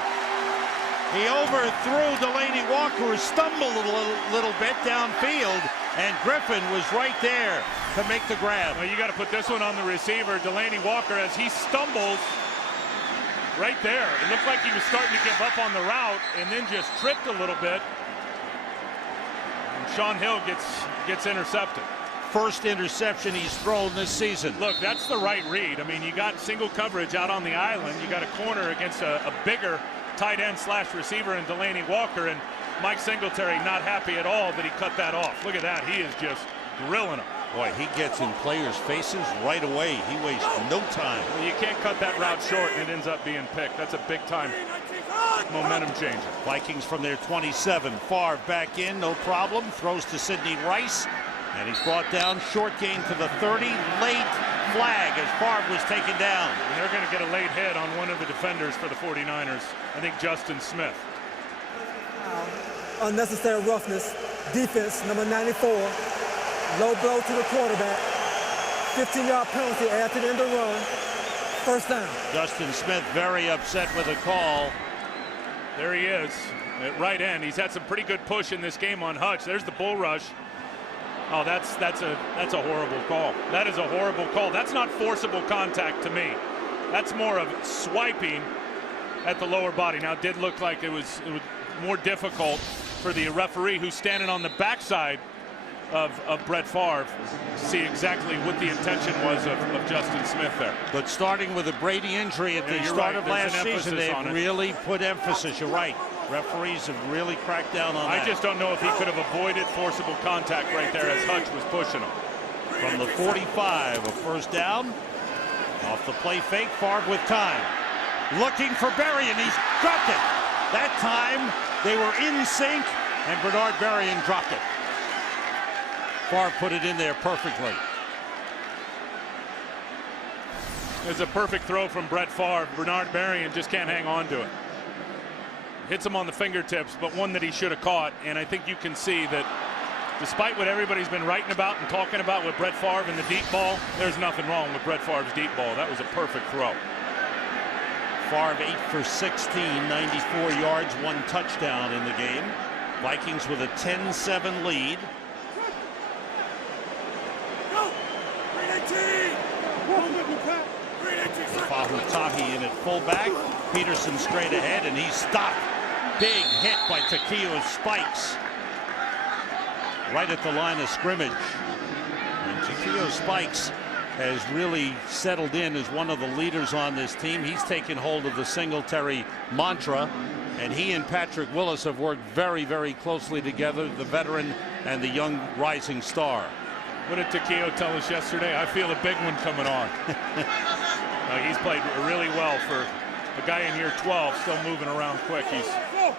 He overthrew Delaney Walker, who stumbled a little bit downfield, and Griffin was right there to make the grab. Well, you got to put this one on the receiver, Delaney Walker, as he stumbles right there. It looked like he was starting to give up on the route and then just tripped a little bit. And Sean Hill gets intercepted. First interception he's thrown this season. Look, that's the right read. I mean, you got single coverage out on the island. You got a corner against a bigger tight end / receiver in Delaney Walker, and Mike Singletary not happy at all that he cut that off. Look at that. He is just grilling him. Boy, he gets in players' faces right away. He wastes no time. Well, you can't cut that route short and it ends up being picked. That's a big time momentum changer. Vikings from their 27. Favre back in, no problem. Throws to Sidney Rice. And he's brought down, short gain to the 30. Late flag as Favre was taken down. And they're going to get a late hit on one of the defenders for the 49ers. I think Justin Smith. Unnecessary roughness. Defense, number 94. Low blow to the quarterback. 15-yard penalty after the end of the run. First down. Justin Smith very upset with the call. There he is at right end. He's had some pretty good push in this game on Hutch. There's the bull rush. Oh, that's a horrible call. That is a horrible call. That's not forcible contact to me. That's more of swiping at the lower body. Now, it did look like it was more difficult for the referee who's standing on the backside of Brett Favre to see exactly what the intention was of Justin Smith there. But starting with a Brady injury at the start of last season, they've really put emphasis. You're right. Referees have really cracked down on that. I just don't know if he could have avoided forcible contact right there as Hutch was pushing him. From the 45, a first down. Off the play fake, Favre with time. Looking for Berrien, he's dropped it. That time, they were in sync, and Bernard Berrien dropped it. Favre put it in there perfectly. It's a perfect throw from Brett Favre. Bernard Berrien just can't hang on to it. Hits him on the fingertips, but one that he should have caught. And I think you can see that despite what everybody's been writing about and talking about with Brett Favre and the deep ball, there's nothing wrong with Brett Favre's deep ball. That was a perfect throw. Favre 8 for 16, 94 yards, 1 touchdown in the game. Vikings with a 10-7 lead. Fahutahi in at fullback. Peterson straight ahead, and he's stopped. Big hit by Takeo Spikes. Right at the line of scrimmage. And Takeo Spikes has really settled in as one of the leaders on this team. He's taken hold of the Singletary mantra, and he and Patrick Willis have worked very, very closely together, the veteran and the young rising star. What did Takeo tell us yesterday? I feel a big one coming on. He's played really well for a guy in year 12, still moving around quick. He's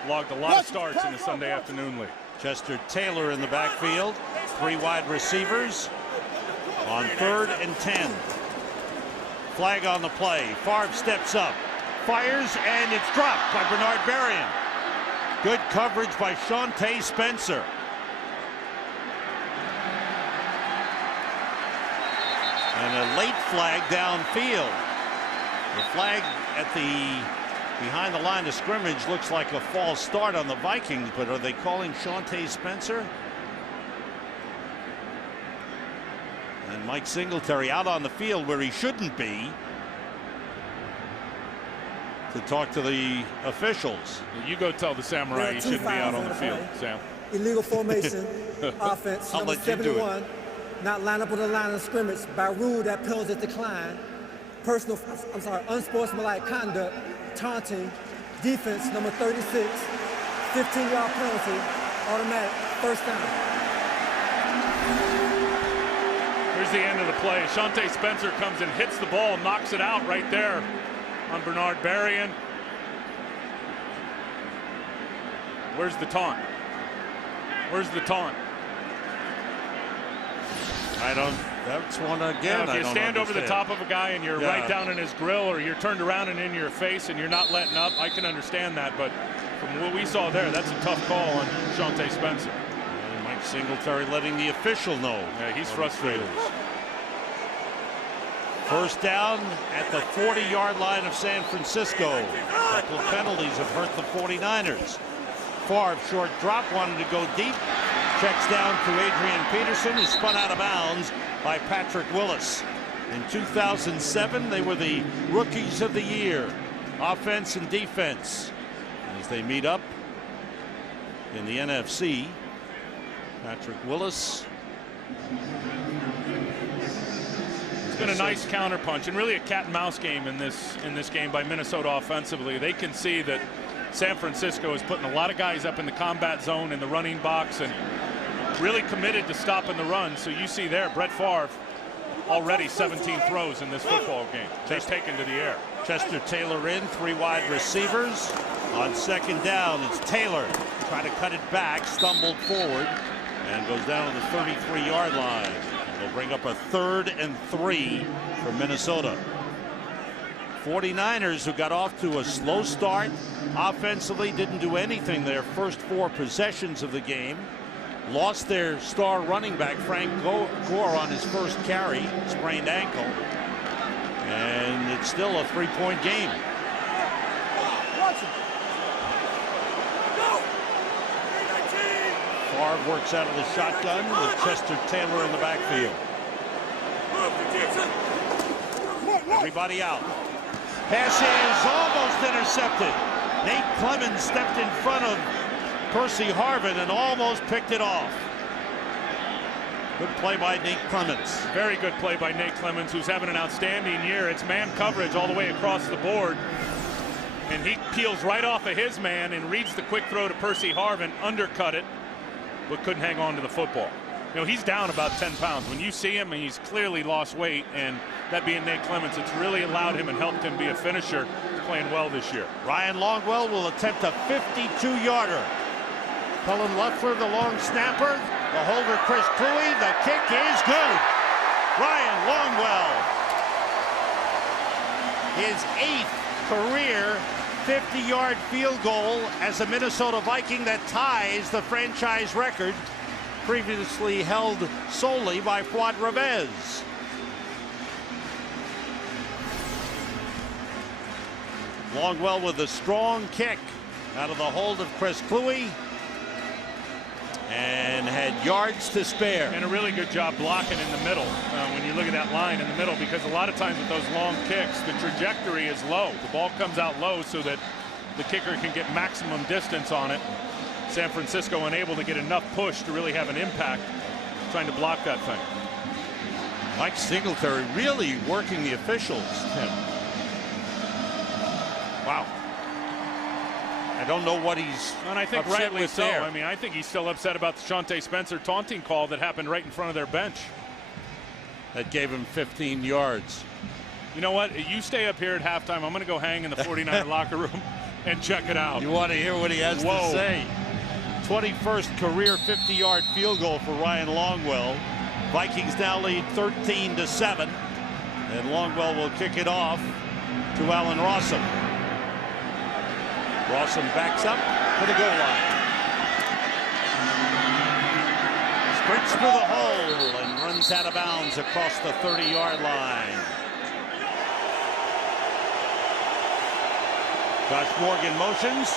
logged a lot of starts in the Sunday afternoon league. Chester Taylor in the backfield. 3 wide receivers on 3rd and 10. Flag on the play. Favre steps up, fires, and it's dropped by Bernard Berrien. Good coverage by Shante Spencer. And a late flag downfield. The flag at the behind the line of scrimmage. Looks like a false start on the Vikings, but are they calling Shawntae Spencer? And Mike Singletary out on the field where he shouldn't be to talk to the officials. You go tell the Samurai he shouldn't be out on the field, Sam. Illegal formation, offense, number 71, not line up on the line of scrimmage. By rule, that penalty is declined. Unsportsmanlike conduct, taunting, defense, number 36, 15-yard penalty, automatic, first down. Here's the end of the play. Shawntae Spencer comes and hits the ball, knocks it out right there on Bernard Berrien. Where's the taunt? Where's the taunt? I don't. That's one again. Now, if you stand over the top of a guy and you're right down in his grill, or you're turned around and in your face and you're not letting up, I can understand that. But from what we saw there, that's a tough call on Shawntae Spencer. And Mike Singletary letting the official know. Yeah, he's frustrated. First down at the 40-yard line of San Francisco. A couple of penalties have hurt the 49ers. Favre, short drop, wanted to go deep. Checks down to Adrian Peterson, who spun out of bounds by Patrick Willis. In 2007, they were the rookies of the year, offense and defense. As they meet up in the NFC, Patrick Willis. It's been a nice counterpunch and really a cat and mouse game in this game by Minnesota offensively. They can see that San Francisco is putting a lot of guys up in the combat zone in the running box and really committed to stopping the run. So you see there, Brett Favre already 17 throws in this football game. They've taken to the air. Chester Taylor in, 3 wide receivers. On second down, it's Taylor. Trying to cut it back, stumbled forward, and goes down to the 33-yard line. They'll bring up a 3rd and 3 for Minnesota. 49ers, who got off to a slow start offensively, didn't do anything their first 4 possessions of the game. Lost their star running back, Frank Gore, on his first carry, sprained ankle. And it's still a 3-point game. Favre works out of the shotgun with Chester Taylor in the backfield. Everybody out. Pass is almost intercepted. Nate Clemens stepped in front of Percy Harvin and almost picked it off. Good play by Nate Clemens. Very good play by Nate Clemens, who's having an outstanding year. It's man coverage all the way across the board. And he peels right off of his man and reads the quick throw to Percy Harvin, undercut it, but couldn't hang on to the football. You know, he's down about 10 pounds. When you see him, he's clearly lost weight, and that being Nate Clemens, it's really allowed him and helped him be a finisher. He's playing well this year. Ryan Longwell will attempt a 52-yarder. Cullen Loeffler, the long snapper. The holder, Chris Cluey. The kick is good. Ryan Longwell, his 8th career 50-yard field goal as a Minnesota Viking that ties the franchise record previously held solely by Fuad Revez. Longwell with a strong kick out of the hold of Chris Cluey, and had yards to spare. And a really good job blocking in the middle when you look at that line in the middle, because a lot of times with those long kicks, the trajectory is low. The ball comes out low so that the kicker can get maximum distance on it. San Francisco unable to get enough push to really have an impact trying to block that thing. Mike Singletary really working the officials. Wow. I don't know what he's and I think upset rightly with so. there. I mean, I think he's still upset about the Shawntae Spencer taunting call that happened right in front of their bench. That gave him 15 yards. You know what? You stay up here at halftime. I'm going to go hang in the 49er locker room and check it out. You want to hear what he has to say? 21st career 50-yard field goal for Ryan Longwell. Vikings now lead 13-7, and Longwell will kick it off to Allen Rossum. Rossum backs up to the goal line. Sprints through the hole and runs out of bounds across the 30-yard line. Josh Morgan motions.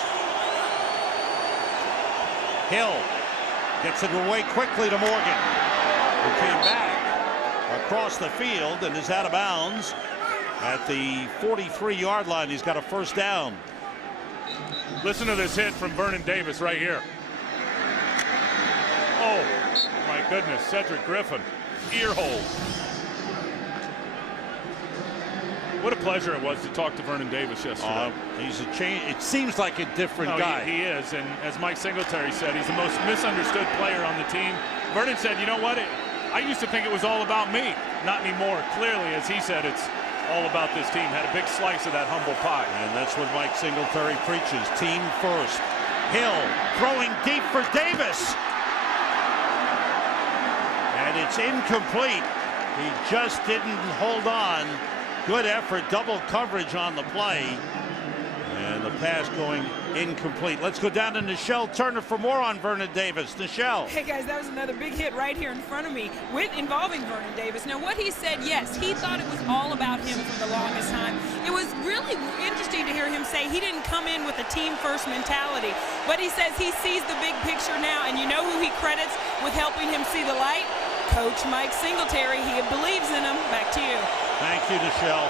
Hill gets it away quickly to Morgan, who came back across the field and is out of bounds at the 43-yard line. He's got a first down. Listen to this hit from Vernon Davis right here. Oh, my goodness, Cedric Griffin, ear hole. What a pleasure it was to talk to Vernon Davis yesterday. He's a change. It seems like a different guy. He is, and as Mike Singletary said, he's the most misunderstood player on the team. Vernon said, you know what? I used to think it was all about me. Not anymore. Clearly, as he said, it's all about this team. Had a big slice of that humble pie. And that's what Mike Singletary preaches. Team first. Hill throwing deep for Davis. And it's incomplete. He just didn't hold on. Good effort, double coverage on the play. And the pass going incomplete. Let's go down to Nichelle Turner for more on Vernon Davis. Nichelle. Hey guys, that was another big hit right here in front of me involving Vernon Davis. Now what he said, yes, he thought it was all about him for the longest time. It was really interesting to hear him say he didn't come in with a team first mentality, but he says he sees the big picture now, and you know who he credits with helping him see the light? Coach Mike Singletary. He believes in him. Back to you. Thank you, Nichelle.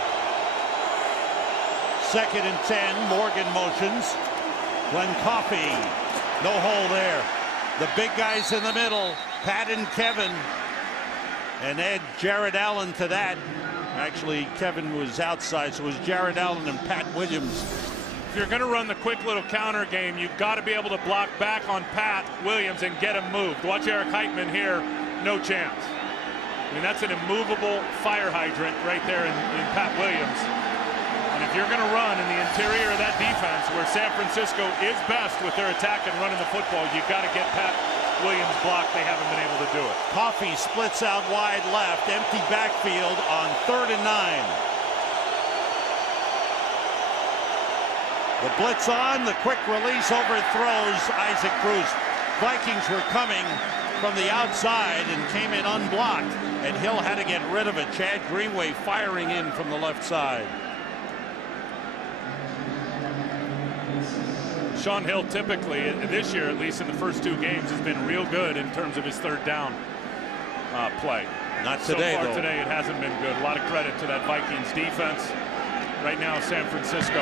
2nd and 10. Morgan motions. Glenn Coffey. No hole there. The big guys in the middle. Pat and Kevin. And add Jared Allen to that. Actually, Kevin was outside, so it was Jared Allen and Pat Williams. If you're going to run the quick little counter game, you've got to be able to block back on Pat Williams and get him moved. Watch Eric Heitman here. No chance. I mean, that's an immovable fire hydrant right there in Pat Williams. And if you're going to run in the interior of that defense, where San Francisco is best with their attack and running the football, you've got to get Pat Williams blocked. They haven't been able to do it. Coffey splits out wide left, empty backfield on 3rd and 9. The blitz on, the quick release overthrows Isaac Bruce. Vikings were coming from the outside and came in unblocked, and Hill had to get rid of it. Chad Greenway firing in from the left side. Sean Hill typically, this year at least in the first 2 games, has been real good in terms of his 3rd down play. Not today, so far though. Today it hasn't been good. A lot of credit to that Vikings defense. Right now San Francisco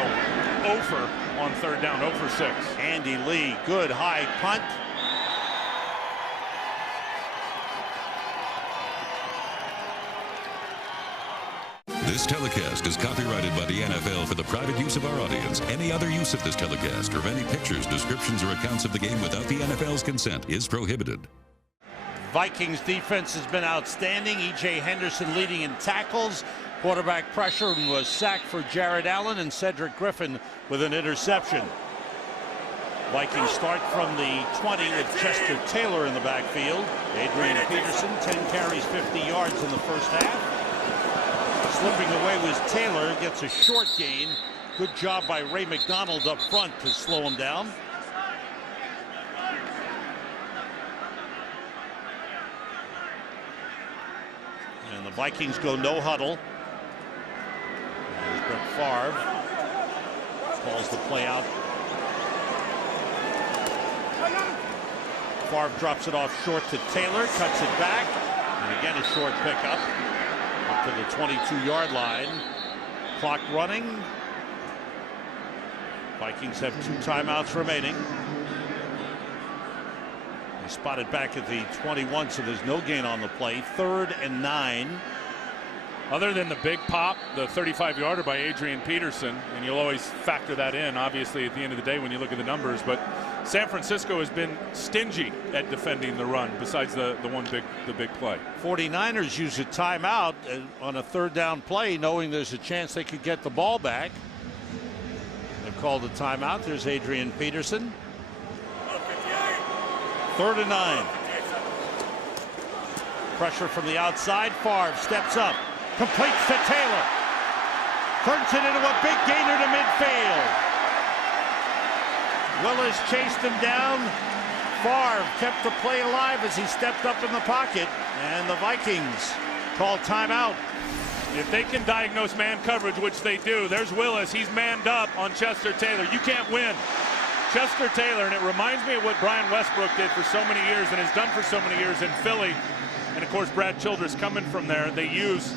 0 for on 3rd down, 0 for 6. Andy Lee, good high punt. This telecast is copyrighted by the NFL for the private use of our audience. Any other use of this telecast or of any pictures, descriptions, or accounts of the game without the NFL's consent is prohibited. Vikings defense has been outstanding. E.J. Henderson leading in tackles. Quarterback pressure was sacked for Jared Allen, and Cedric Griffin with an interception. Vikings start from the 20 with Chester Taylor in the backfield. Adrian Peterson, 10 carries, 50 yards in the first half. Slipping away was Taylor, gets a short gain. Good job by Ray McDonald up front to slow him down. And the Vikings go no huddle. There's Brett Favre. Calls the play out. Favre drops it off short to Taylor, cuts it back, and again a short pickup up to the 22-yard line. Clock running. Vikings have 2 timeouts remaining. They spot it back at the 21, so there's no gain on the play. 3rd and 9. Other than the big pop, the 35-yarder by Adrian Peterson, and you'll always factor that in, obviously, at the end of the day when you look at the numbers, but San Francisco has been stingy at defending the run besides the big play. 49ers use a timeout on a 3rd down play, knowing there's a chance they could get the ball back. They've called a timeout. There's Adrian Peterson. 3rd and 9. Pressure from the outside. Favre steps up. Completes to Taylor. Turns it into a big gainer to midfield. Willis chased him down. Favre kept the play alive as he stepped up in the pocket. And the Vikings call timeout. If they can diagnose man coverage, which they do, there's Willis. He's manned up on Chester Taylor. You can't win. Chester Taylor, and it reminds me of what Brian Westbrook did for so many years and has done for so many years in Philly. And, of course, Brad Childress coming from there. They use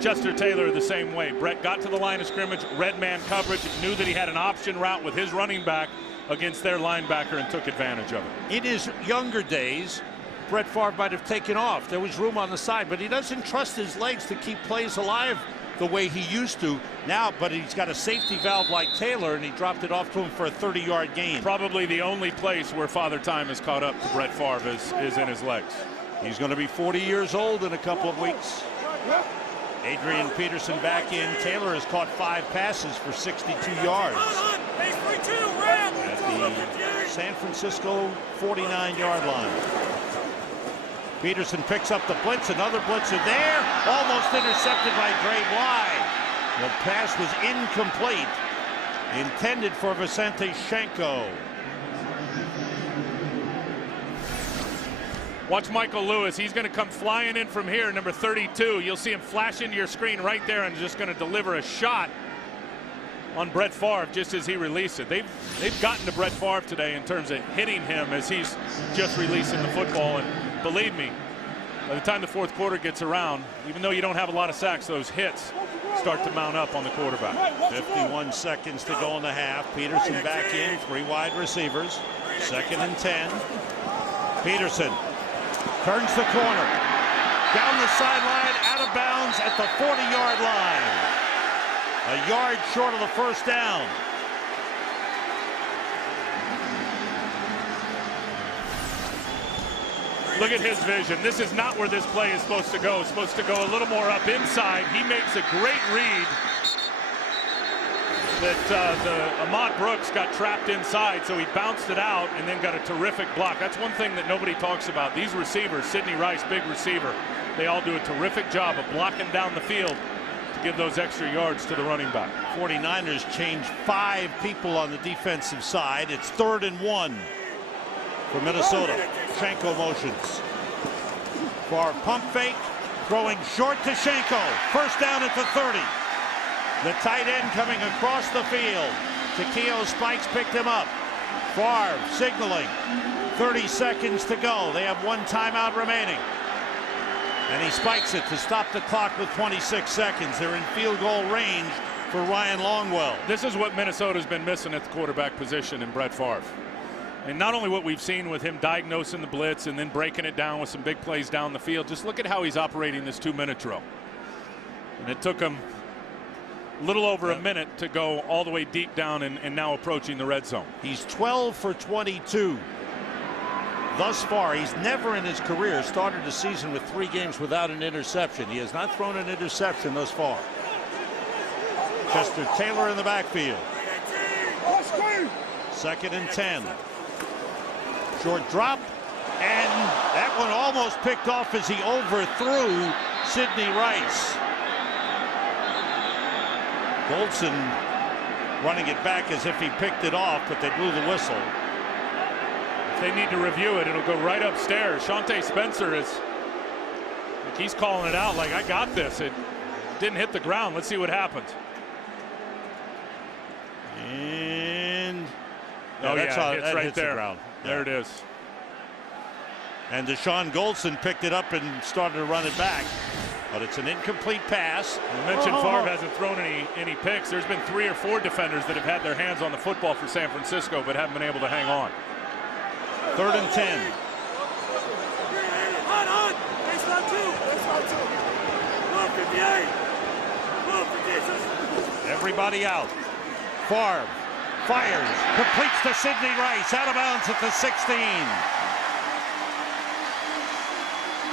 Chester Taylor the same way. Brett got to the line of scrimmage, read man coverage, knew that he had an option route with his running back against their linebacker and took advantage of it. In his younger days, Brett Favre might have taken off. There was room on the side, but he doesn't trust his legs to keep plays alive the way he used to now. But he's got a safety valve like Taylor, and he dropped it off to him for a 30-yard gain. Probably the only place where Father Time has caught up to Brett Favre is in his legs. He's going to be 40 years old in a couple of weeks. Adrian Peterson back in. Taylor has caught 5 passes for 62 yards. At the San Francisco 49-yard line. Peterson picks up the blitz. Another blitzer there. Almost intercepted by Dre Bly. The pass was incomplete. Intended for Vicente Shenko. Watch Michael Lewis. He's going to come flying in from here, number 32. You'll see him flash into your screen right there and just going to deliver a shot on Brett Favre just as he released it. They've gotten to Brett Favre today in terms of hitting him as he's just releasing the football. And believe me, by the time the fourth quarter gets around, even though you don't have a lot of sacks, those hits start to mount up on the quarterback. 51 seconds to go in the half. Peterson back in, 3 wide receivers. 2nd and 10. Peterson turns the corner. Down the sideline, out of bounds at the 40-yard line. A yard short of the first down. Look at his vision. This is not where this play is supposed to go. It's supposed to go a little more up inside. He makes a great read that Ahmad Brooks got trapped inside, so he bounced it out and then got a terrific block. That's one thing that nobody talks about. These receivers, Sidney Rice, big receiver, they all do a terrific job of blocking down the field to give those extra yards to the running back. 49ers changed 5 people on the defensive side. It's 3rd and 1 for Minnesota. Shenko motions. For pump fake, throwing short to Shenko. First down at the 30. The tight end coming across the field. Takeo Spikes picked him up. Favre signaling. 30 seconds to go. They have 1 timeout remaining. And he spikes it to stop the clock with 26 seconds. They're in field goal range for Ryan Longwell. This is what Minnesota's been missing at the quarterback position in Brett Favre. And not only what we've seen with him diagnosing the blitz and then breaking it down with some big plays down the field, just look at how he's operating this 2-minute drill. And it took him a little over a minute to go all the way deep down and now approaching the red zone. He's 12 for 22 thus far. He's never in his career started a season with 3 games without an interception. He has not thrown an interception thus far. Chester Taylor in the backfield. 2nd and 10. Short drop, and that one almost picked off as he overthrew Sidney Rice. Goldson running it back as if he picked it off, but they blew the whistle. If they need to review it, it'll go right upstairs. Shante Spencer he's calling it out like, I got this. It didn't hit the ground. Let's see what happens. And it's right there. The ground. There it is. And Deshaun Goldson picked it up and started to run it back. But it's an incomplete pass. You mentioned Favre hasn't thrown any picks. There's been 3 or 4 defenders that have had their hands on the football for San Francisco but haven't been able to hang on. 3rd and 10. Everybody out. Favre fires, completes to Sidney Rice, out of bounds at the 16.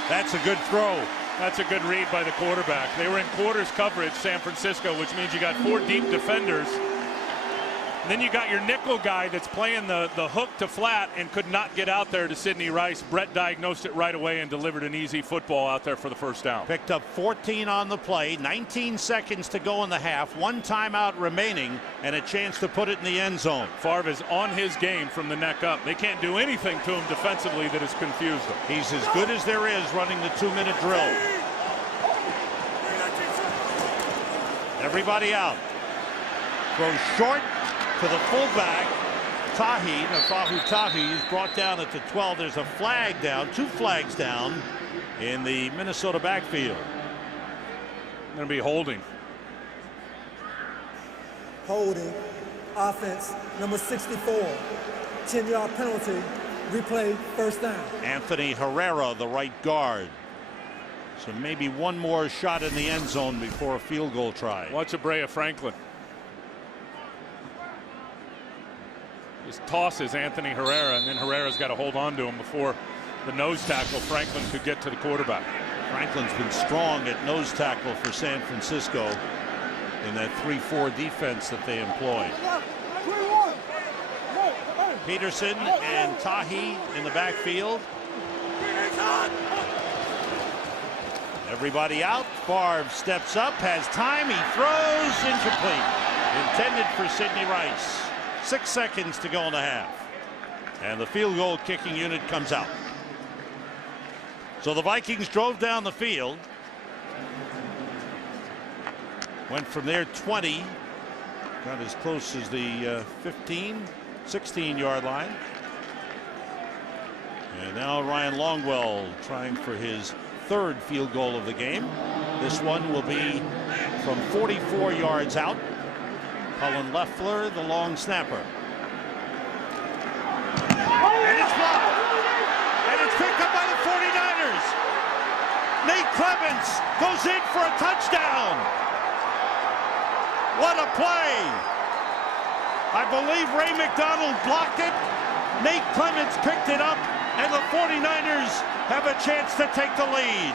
That's a good throw. That's a good read by the quarterback. They were in quarters coverage, San Francisco, which means you got 4 deep defenders. And then you got your nickel guy that's playing the hook to flat and could not get out there to Sidney Rice. Brett diagnosed it right away and delivered an easy football out there for the first down. Picked up 14 on the play, 19 seconds to go in the half, 1 timeout remaining, and a chance to put it in the end zone. Favre is on his game from the neck up. They can't do anything to him defensively that has confused them. He's as good as there is running the 2-minute drill. Everybody out. Throws short to the fullback. Tahi is brought down at the 12. There's a flag down, 2 flags down in the Minnesota backfield. Going to be holding. Holding. Offense, number 64. 10-yard penalty. Replay, first down. Anthony Herrera, the right guard. So maybe one more shot in the end zone before a field goal try. Watch Abrea Franklin. Just tosses Anthony Herrera, and then Herrera's got to hold on to him before the nose tackle Franklin could get to the quarterback. Franklin's been strong at nose tackle for San Francisco in that 3-4 defense that they employ. Peterson and Tahi in the backfield. Everybody out. Favre steps up, has time, he throws, incomplete. Intended for Sidney Rice. 6 seconds to go in the half. And the field goal kicking unit comes out. So the Vikings drove down the field. Went from there 20. Got as close as the 16-yard line. And now Ryan Longwell trying for his 3rd field goal of the game. This one will be from 44 yards out. Cullen Loeffler, the long snapper. And it's blocked. And it's picked up by the 49ers. Nate Clements goes in for a touchdown. What a play. I believe Ray McDonald blocked it. Nate Clements picked it up, and the 49ers have a chance to take the lead.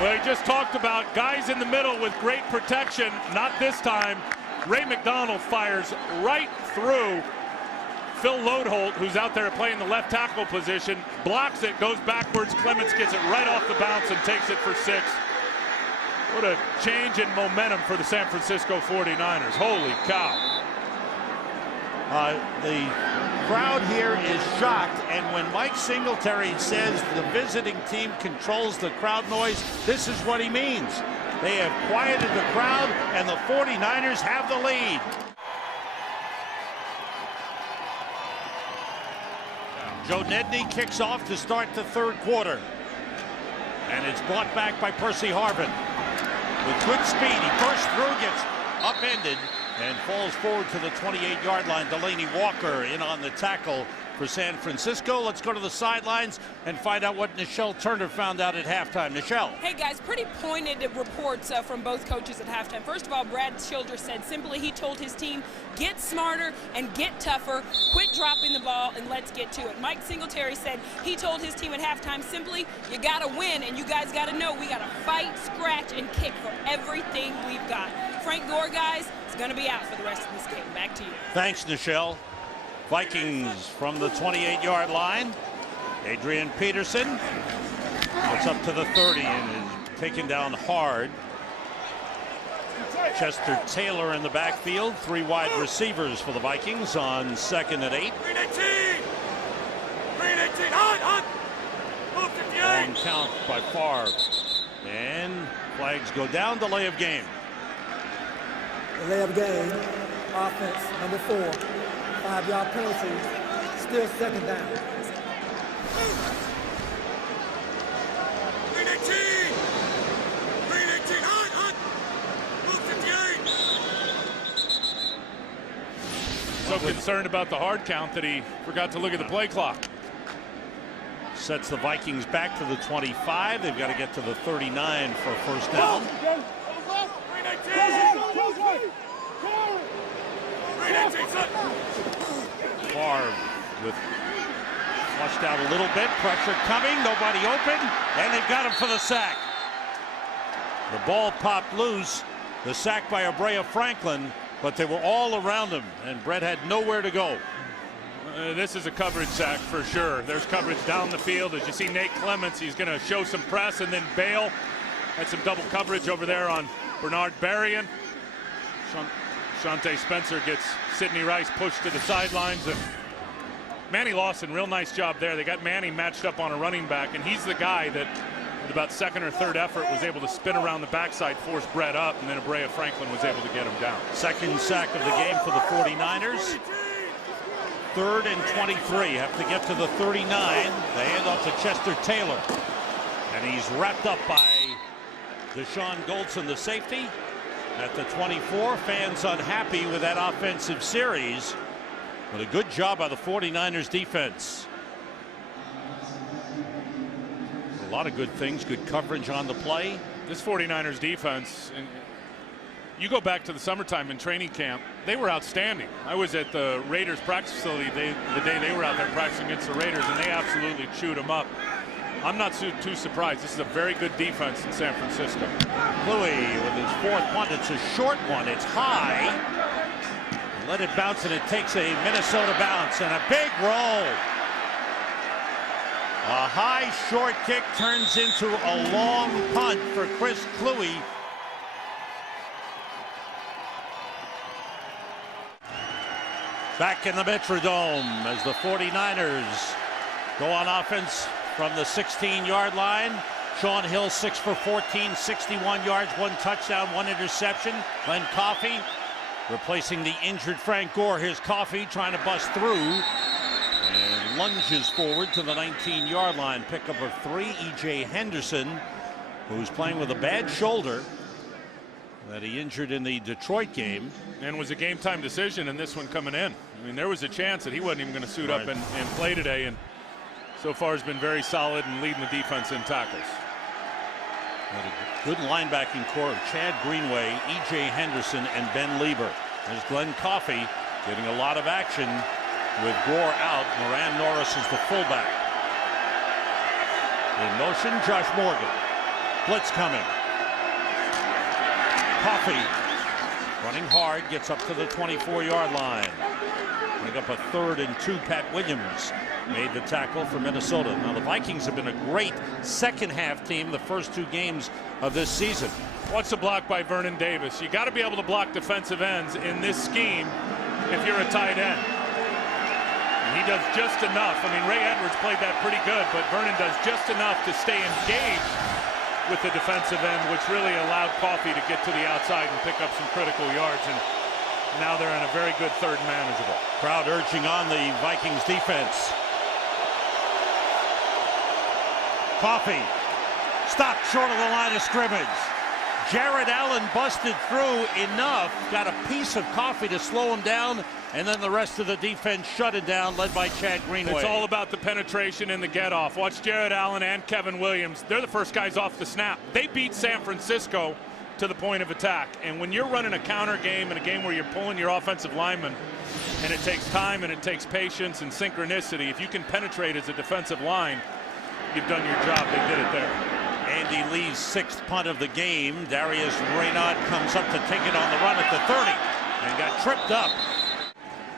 Well, he just talked about guys in the middle with great protection. Not this time. Ray McDonald fires right through Phil Lodeholt, who's out there playing the left tackle position, blocks it, goes backwards. Clements gets it right off the bounce and takes it for 6. What a change in momentum for the San Francisco 49ers. Holy cow. The crowd here is shocked, and when Mike Singletary says the visiting team controls the crowd noise, this is what he means. They have quieted the crowd, and the 49ers have the lead. Joe Nedney kicks off to start the 3rd quarter. And it's brought back by Percy Harvin. With good speed, he bursts through, gets upended, and falls forward to the 28-yard line. Delaney Walker in on the tackle for San Francisco. Let's go to the sidelines and find out what Nichelle Turner found out at halftime. Nichelle. Hey guys, pretty pointed reports from both coaches at halftime. First of all, Brad Childress said simply he told his team, get smarter and get tougher, quit dropping the ball, and let's get to it. Mike Singletary said he told his team at halftime simply, you got to win, and you guys got to know we got to fight, scratch, and kick for everything we've got. Frank Gore, guys, is going to be out for the rest of this game. Back to you. Thanks, Nichelle. Vikings from the 28-yard line. Adrian Peterson gets up to the 30 and is taken down hard. Chester Taylor in the backfield. 3 wide receivers for the Vikings on 2nd and 8. Long count by Favre. And flags go down. Delay of game. Delay of game. Offense, number 4. 5-yard penalty. Still 2nd down. So concerned about the hard count that he forgot to look at the play clock. Sets the Vikings back to the 25. They've got to get to the 39 for a first down. Favre with flushed out a little bit. Pressure coming. Nobody open. And they've got him for the sack. The ball popped loose. The sack by Abrea Franklin. But they were all around him. And Brett had nowhere to go. This is a coverage sack for sure. There's coverage down the field. As you see Nate Clements, he's going to show some press and then bail. Had some double coverage over there on Bernard Berrien. Shante Spencer gets Sidney Rice pushed to the sidelines. And Manny Lawson, real nice job there. They got Manny matched up on a running back, and he's the guy that with about second or third effort, was able to spin around the backside, force Brett up, and then Abrea Franklin was able to get him down. Second sack of the game for the 49ers. 3rd and 23. Have to get to the 39. They hand off to Chester Taylor. And he's wrapped up by Deshaun Goldson, the safety. At the 24, fans unhappy with that offensive series. But a good job by the 49ers defense. A lot of good things, good coverage on the play. This 49ers defense, and you go back to the summertime in training camp, they were outstanding. I was at the Raiders practice facility the day they were out there practicing against the Raiders, and they absolutely chewed them up. I'm not too surprised. This is a very good defense in San Francisco. Louis with his 4th punt. It's a short one. It's high. Let it bounce, and it takes a Minnesota bounce, and a big roll. A high short kick turns into a long punt for Chris Kluwe. Back in the Metrodome as the 49ers go on offense from the 16-yard line. Sean Hill 6 for 14, 61 yards, 1 touchdown, 1 interception. Glenn Coffey replacing the injured Frank Gore. Here's Coffey trying to bust through and lunges forward to the 19-yard line. Pickup of 3. E.J. Henderson, who's playing with a bad shoulder that he injured in the Detroit game. And was a game-time decision in this one coming in. I mean, there was a chance that he wasn't even going to suit up and play today, and so far has been very solid and leading the defense in tackles. Good linebacking core of Chad Greenway, E.J. Henderson, and Ben Lieber. There's Glenn Coffey getting a lot of action with Gore out. Moran Norris is the fullback. In motion, Josh Morgan. Blitz coming. Coffey running hard, gets up to the 24-yard line. Bring up a 3rd and 2. Pat Williams made the tackle for Minnesota. Now the Vikings have been a great second half team the first 2 games of this season. Watch the block by Vernon Davis. You got to be able to block defensive ends in this scheme if you're a tight end. And he does just enough. I mean, Ray Edwards played that pretty good, but Vernon does just enough to stay engaged with the defensive end, which really allowed Coffey to get to the outside and pick up some critical yards. And now they're in a very good 3rd and manageable. Crowd urging on the Vikings defense. Coffey stopped short of the line of scrimmage. Jared Allen busted through enough, got a piece of Coffey to slow him down, and then the rest of the defense shut it down, led by Chad Greenway. It's all about the penetration and the get-off. Watch Jared Allen and Kevin Williams. They're the first guys off the snap. They beat San Francisco to the point of attack. And when you're running a counter game in a game where you're pulling your offensive lineman, and it takes time and it takes patience and synchronicity, if you can penetrate as a defensive line, you've done your job. They did it there. Andy Lee's 6th punt of the game. Darius Raynaud comes up to take it on the run at the 30 and got tripped up.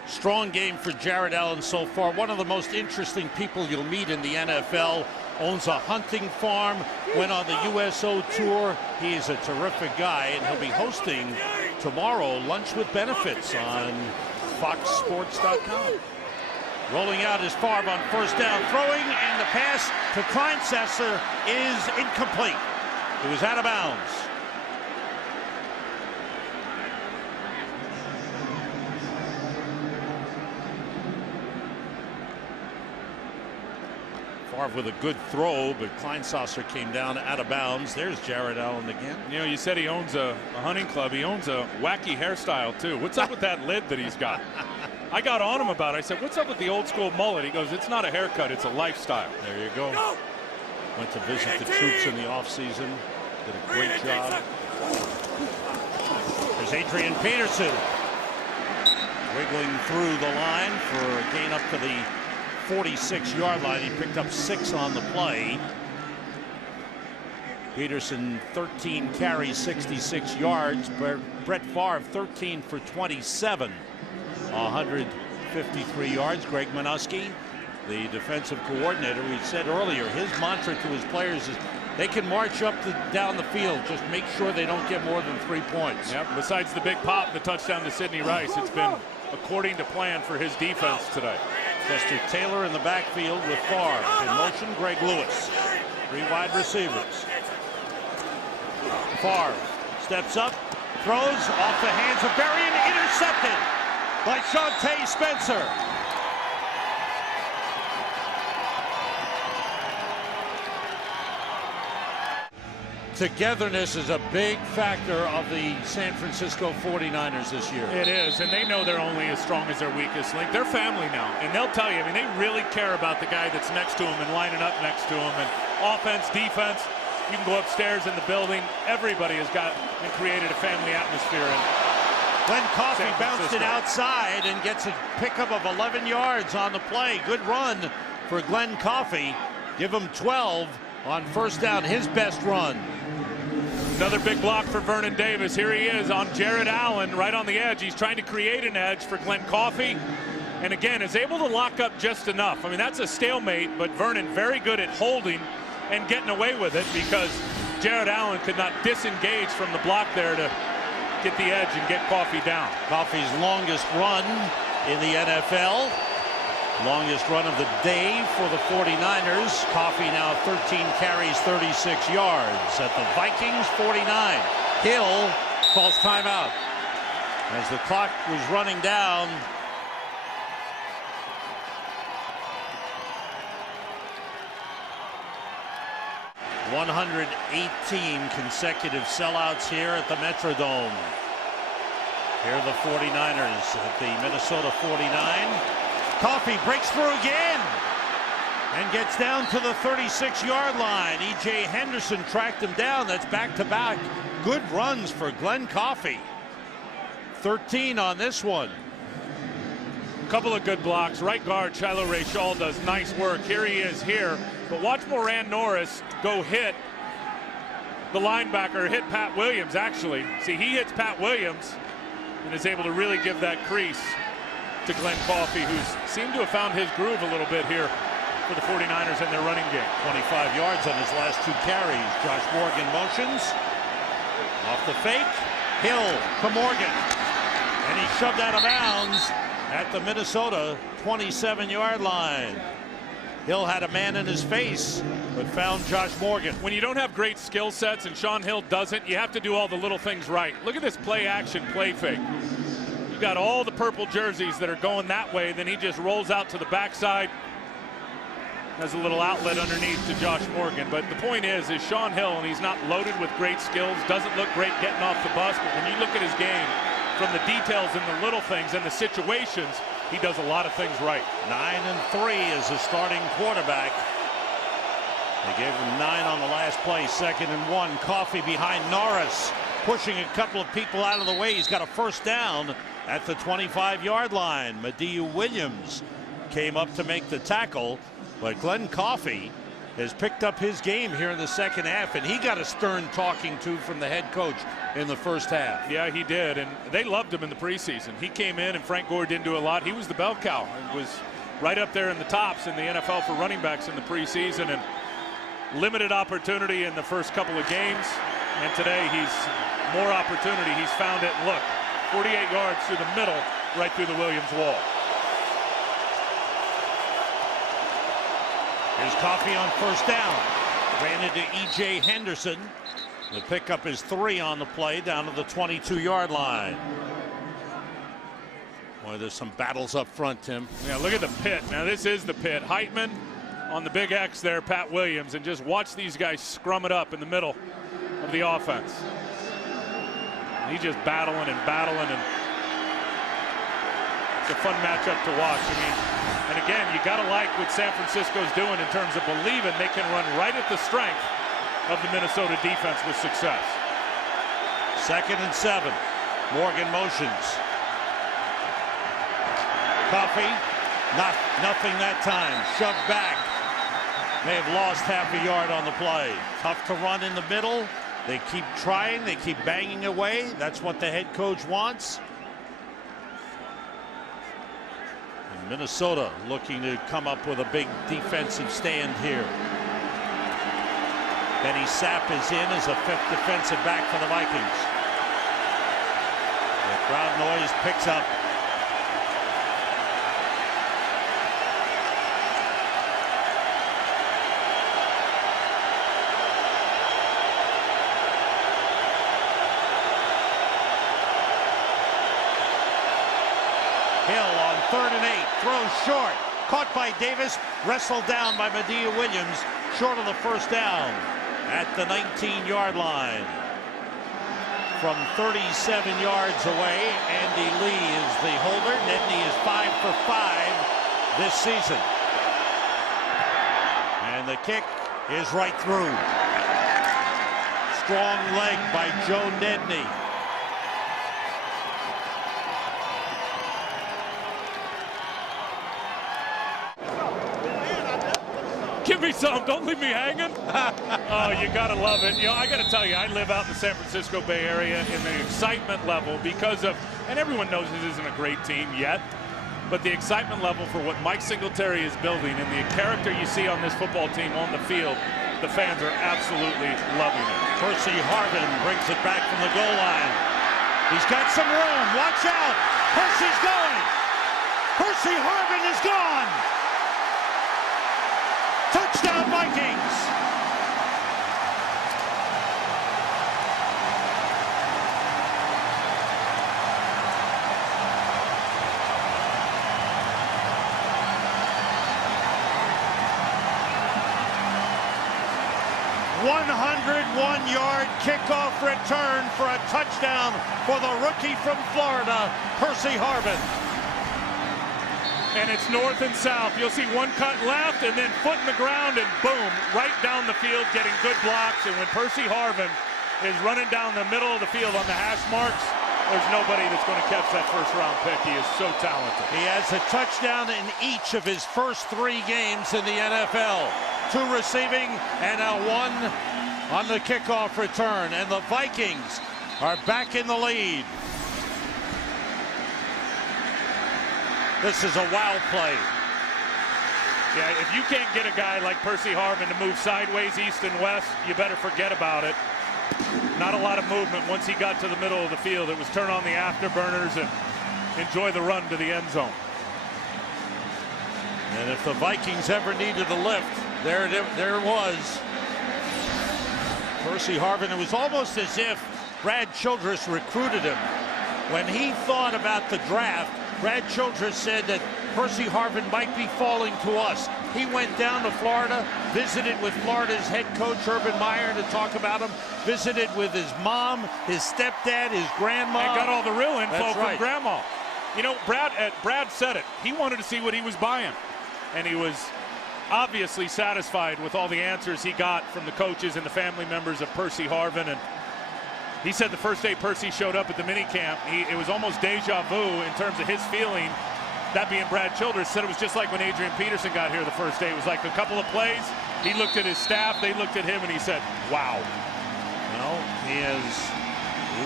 Strong game for Jared Allen so far. One of the most interesting people you'll meet in the NFL. Owns a hunting farm, went on the USO tour. He's a terrific guy, and he'll be hosting tomorrow Lunch with Benefits on FoxSports.com. Rolling out is Favre on 1st down, throwing, and the pass to Kleinsesser is incomplete. It was out of bounds. Favre with a good throw, but Kleinsesser came down out of bounds. There's Jared Allen again. You know, you said he owns a hunting club. He owns a wacky hairstyle, too. What's up with that lid that he's got? I got on him about it. I said, what's up with the old school mullet? He goes, it's not a haircut, it's a lifestyle. There you go. Went to visit the troops in the offseason. Did a great job. There's Adrian Peterson wiggling through the line for a gain up to the 46-yard line. He picked up 6 on the play. Peterson 13 carries, 66 yards. Brett Favre 13 for 27. 153 yards. Greg Minuski, the defensive coordinator, we said earlier, his mantra to his players is they can march up down the field. Just make sure they don't get more than 3 points. Yep. Besides the big pop, the touchdown to Sidney Rice, it's been according to plan for his defense today. Chester Taylor in the backfield with Favre. In motion, Greg Lewis. Three wide receivers. Favre steps up, throws off the hands of Berrien, intercepted by Shante Spencer. Togetherness is a big factor of the San Francisco 49ers this year. It is, and they know they're only as strong as their weakest link. They're family now, and they'll tell you, I mean, they really care about the guy that's next to them and lining up next to him. And offense, defense, you can go upstairs in the building. Everybody has got and created a family atmosphere. And Glenn Coffey bounced it outside and gets a pickup of 11 yards on the play. Good run for Glenn Coffey. Give him 12 on first down, his best run. Another big block for Vernon Davis. Here he is on Jared Allen, right on the edge. He's trying to create an edge for Glenn Coffey. And again, is able to lock up just enough. I mean, that's a stalemate, but Vernon very good at holding and getting away with it because Jared Allen could not disengage from the block there to get the edge and get Coffey down. Coffey's longest run in the NFL. Longest run of the day for the 49ers. Coffey now 13 carries, 36 yards at the Vikings 49. Hill calls timeout as the clock was running down. ...118 consecutive sellouts here at the Metrodome. Here are the 49ers at the Minnesota 49. Coffey breaks through again and gets down to the 36-yard line. E.J. Henderson tracked him down. That's back-to-back good runs for Glenn Coffey. 13 on this one. Couple of good blocks. Right guard Shiloh Ray-Shaw does nice work. Here he is here. But watch Moran Norris go hit the linebacker, hit Pat Williams, actually. See, he hits Pat Williams and is able to really give that crease to Glenn Coffey, who's seemed to have found his groove a little bit here for the 49ers in their running game. 25 yards on his last two carries. Josh Morgan motions. Off the fake. Hill to Morgan. And he shoved out of bounds at the Minnesota 27-yard line. Hill had a man in his face, but found Josh Morgan. When you don't have great skill sets, and Sean Hill doesn't, you have to do all the little things right. Look at this play action, play fake. You've got all the purple jerseys that are going that way, then he just rolls out to the backside. Has a little outlet underneath to Josh Morgan. But the point is Sean Hill, and he's not loaded with great skills, doesn't look great getting off the bus, but when you look at his game, from the details and the little things and the situations, he does a lot of things right. 9-3 as a starting quarterback. They gave him 9 on the last play, 2nd and 1. Coffey behind Norris, pushing a couple of people out of the way. He's got a first down at the 25-yard line. Madieu Williams came up to make the tackle, but Glenn Coffey has picked up his game here in the second half, and he got a stern talking to from the head coach in the first half. Yeah, he did, and they loved him in the preseason. He came in, and Frank Gore didn't do a lot. He was the bell cow. He was right up there in the tops in the NFL for running backs in the preseason, and limited opportunity in the first couple of games, and today he's more opportunity. He's found it. Look, 48 yards through the middle, right through the Williams wall. Here's Coffey on first down. Ran into E.J. Henderson. The pickup is 3 on the play down to the 22-yard line. Boy, there's some battles up front, Tim. Yeah, look at the pit. Now, this is the pit. Heitman on the big X there, Pat Williams, and just watch these guys scrum it up in the middle of the offense. And he's just battling, and it's a fun matchup to watch. I mean, and again, you got to like what San Francisco's doing in terms of believing they can run right at the strength of the Minnesota defense with success. 2nd and 7. Morgan motions. Coffey, nothing that time. Shoved back. May have lost half a yard on the play. Tough to run in the middle. They keep trying. They keep banging away. That's what the head coach wants. Minnesota looking to come up with a big defensive stand here. Benny Sapp is in as a 5th defensive back for the Vikings. The crowd noise picks up. Hill on 3rd and 8, throws short, caught by Davis, wrestled down by Medea Williams, short of the first down at the 19-yard line. From 37 yards away, Andy Lee is the holder. Nedney is 5 for 5 this season. And the kick is right through. Strong leg by Joe Nedney. Give me some. Don't leave me hanging. Oh, you got to love it. You know, I got to tell you, I live out in the San Francisco Bay Area, in the excitement level because of, and everyone knows this isn't a great team yet, but the excitement level for what Mike Singletary is building and the character you see on this football team on the field, the fans are absolutely loving it. Percy Harvin brings it back from the goal line. He's got some room. Watch out. Percy's going. Percy Harvin is gone. Touchdown, Vikings! .101-yard kickoff return for a touchdown for the rookie from Florida, Percy Harvin. And it's north and south. You'll see one cut left and then foot in the ground and boom, right down the field, getting good blocks. And when Percy Harvin is running down the middle of the field on the hash marks, there's nobody that's going to catch that first-round pick. He is so talented. He has a touchdown in each of his first 3 games in the NFL. 2 receiving and now 1 on the kickoff return. And the Vikings are back in the lead. This is a wow play. Yeah, if you can't get a guy like Percy Harvin to move sideways, east and west, you better forget about it. Not a lot of movement once he got to the middle of the field. It was turn on the afterburners and enjoy the run to the end zone. And if the Vikings ever needed a lift, there it was. Percy Harvin, it was almost as if Brad Childress recruited him. When he thought about the draft, Brad Childress said that Percy Harvin might be falling to us. He went down to Florida, visited with Florida's head coach, Urban Meyer, to talk about him, visited with his mom, his stepdad, his grandma. And got all the real info from right. Grandma. You know, Brad said it. He wanted to see what he was buying. And he was obviously satisfied with all the answers he got from the coaches and the family members of Percy Harvin. And he said the first day Percy showed up at the minicamp, it was almost deja vu in terms of his feeling. That being Brad Childress, said it was just like when Adrian Peterson got here the first day. It was like a couple of plays. He looked at his staff, they looked at him, and he said, wow. Well, he has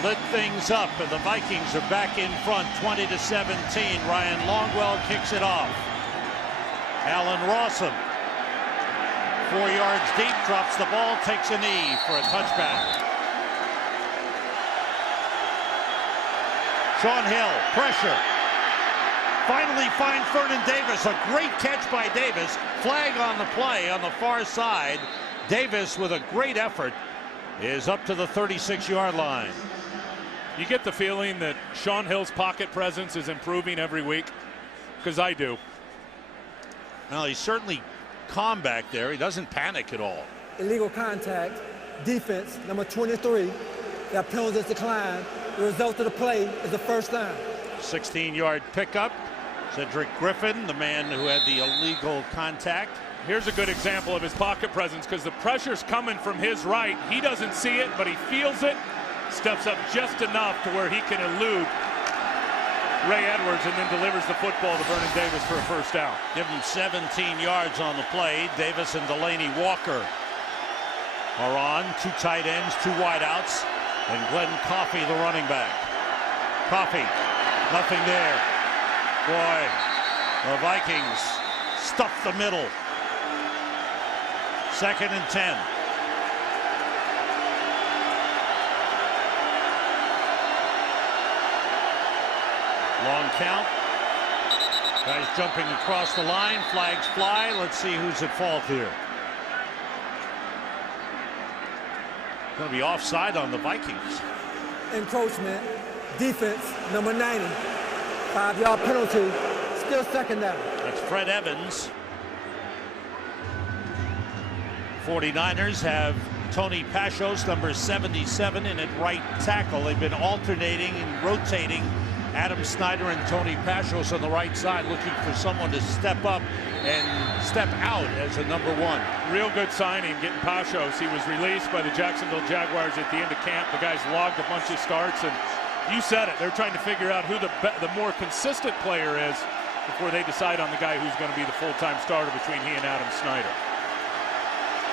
lit things up, and the Vikings are back in front, 20-17. Ryan Longwell kicks it off. Allen Rawson, 4 yards deep, drops the ball, takes a knee for a touchback. Sean Hill, pressure. Finally finds Vernon Davis. A great catch by Davis. Flag on the play on the far side. Davis, with a great effort, is up to the 36-yard line. You get the feeling that Sean Hill's pocket presence is improving every week, because I do. Well, he's certainly calm back there. He doesn't panic at all. Illegal contact, defense, number 23. That penalty is declined. The result of the play is the first down. 16-yard pickup. Cedric Griffin, the man who had the illegal contact. Here's a good example of his pocket presence, because the pressure's coming from his right. He doesn't see it, but he feels it. Steps up just enough to where he can elude Ray Edwards and then delivers the football to Vernon Davis for a first down. Give him 17 yards on the play. Davis and Delaney Walker are on. 2 tight ends, 2 wideouts, and Glenn Coffey, the running back. Coffey, nothing there. Boy, the Vikings stuff the middle. 2nd and 10. Long count. Guys jumping across the line. Flags fly. Let's see who's at fault here. Going to be offside on the Vikings. Encroachment, defense, number 90. 5-yard penalty, still second down. That's Fred Evans. 49ers have Tony Pashos, number 77, in at right tackle. They've been alternating and rotating Adam Snyder and Tony Pashos on the right side, looking for someone to step up and step out as a number 1. Real good signing, getting Pashos. He was released by the Jacksonville Jaguars at the end of camp. The guy's logged a bunch of starts, and you said it. They're trying to figure out who the more consistent player is before they decide on the guy who's going to be the full-time starter between he and Adam Snyder.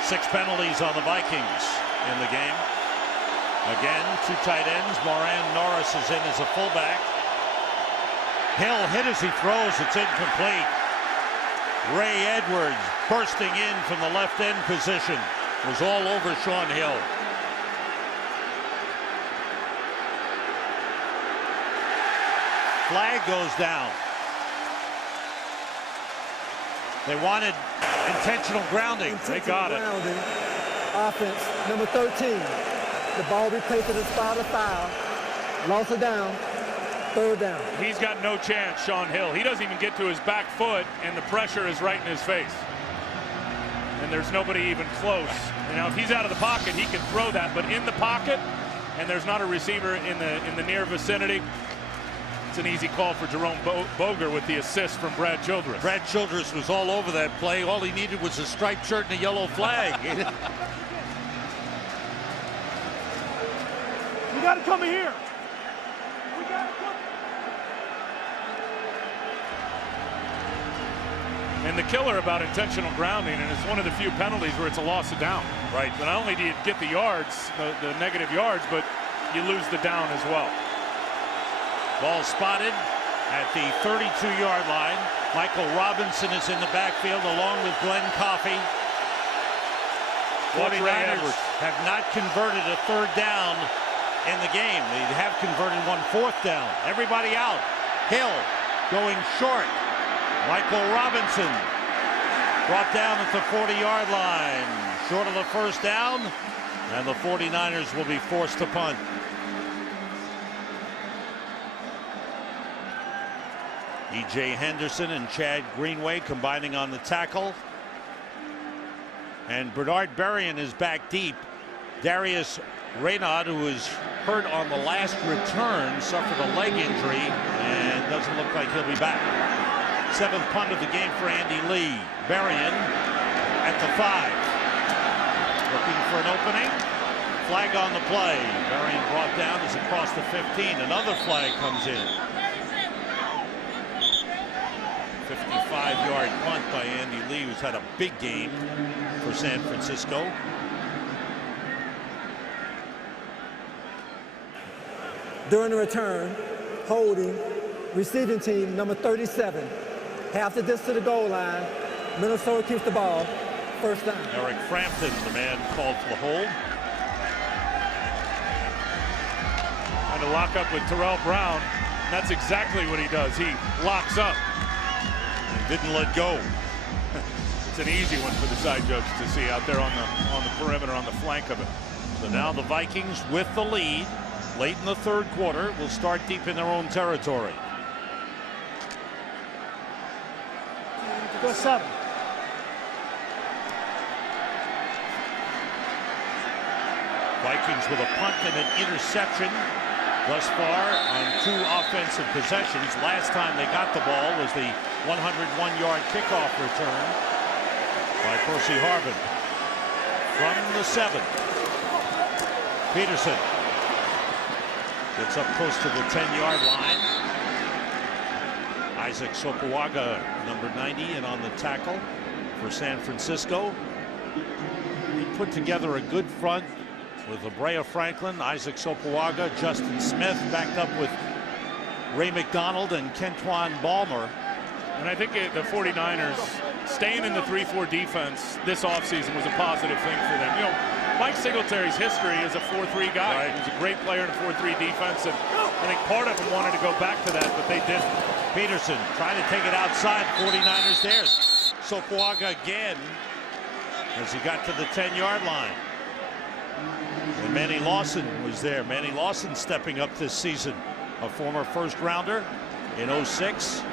6 penalties on the Vikings in the game. Again, 2 tight ends. Moran Norris is in as a fullback. Hill hit as he throws. It's incomplete. Ray Edwards bursting in from the left end position. Was all over Sean Hill. Flag goes down. They wanted intentional grounding. They got it. Offense, number 13. The ball be placed at the spot of foul. Loss of down. 3rd down. He's got no chance, Sean Hill. He doesn't even get to his back foot, and the pressure is right in his face. And there's nobody even close. You know, if he's out of the pocket, he can throw that. But in the pocket, and there's not a receiver in the near vicinity, it's an easy call for Jerome Boger with the assist from Brad Childress. Brad Childress was all over that play. All he needed was a striped shirt and a yellow flag. You got to come here. And the killer about intentional grounding, and it's one of the few penalties where it's a loss of down. Right. So not only do you get the yards, the negative yards, but you lose the down as well. Ball spotted at the 32-yard line. Michael Robinson is in the backfield along with Glenn Coffey. 49ers have not converted a 3rd down in the game. They have converted 1 4th down. Everybody out. Hill going short. Michael Robinson brought down at the 40-yard line. Short of the 1st down, and the 49ers will be forced to punt. E.J. Henderson and Chad Greenway combining on the tackle. And Bernard Berrien is back deep. Darius Reynaud, who was hurt on the last return, suffered a leg injury and doesn't look like he'll be back. 7th punt of the game for Andy Lee. Berrien at the 5. Looking for an opening. Flag on the play. Berrien brought down as across the 15. Another flag comes in. 55-yard punt by Andy Lee, who's had a big game for San Francisco. During the return, holding, receiving team, number 37. Half the distance to the goal line. Minnesota keeps the ball. 1st down. Eric Frampton, the man called for the hold. Trying to lock up with Terrell Brown. That's exactly what he does. He locks up. Didn't let go. It's an easy one for the side judge to see out there on the perimeter, on the flank of it. So now the Vikings with the lead late in the 3rd quarter will start deep in their own territory. Go 7. Vikings with a punt and an interception thus far on 2 offensive possessions. Last time they got the ball was the 101-yard kickoff return by Percy Harvin. From the 7, Peterson gets up close to the 10-yard line. Isaac Sopoaga, number 90, and on the tackle for San Francisco. He put together a good front with Abrea Franklin, Isaac Sopoaga, Justin Smith, backed up with Ray McDonald and Kentwan Balmer. And I think the 49ers staying in the 3-4 defense this offseason was a positive thing for them. You know, Mike Singletary's history is a 4-3 guy. Right. He's a great player in a 4-3 defense, and I think part of them wanted to go back to that, but they didn't. Peterson trying to take it outside. 49ers there. Sopoaga again as he got to the 10-yard line. And Manny Lawson was there. Manny Lawson stepping up this season, a former 1st rounder. in 06.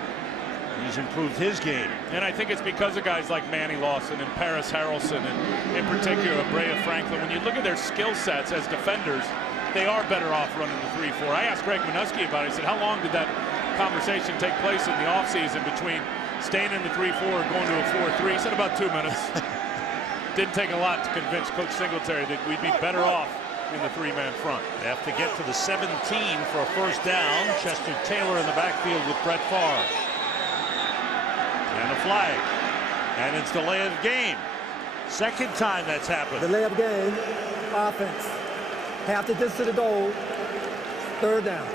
He's improved his game. And I think it's because of guys like Manny Lawson and Paris Harrelson and in particular Brea Franklin. When you look at their skill sets as defenders, they are better off running the 3-4. I asked Greg Minuski about it. I said, how long did that conversation take place in the offseason between staying in the 3-4 and going to a 4-3? He said about 2 minutes. Didn't take a lot to convince Coach Singletary that we'd be better off in the 3-man front. They have to get to the 17 for a first down. Chester Taylor in the backfield with Brett Favre. And a flag. And it's delay of game. Second time that's happened. Delay of game, offense. Half the distance to the goal, third down.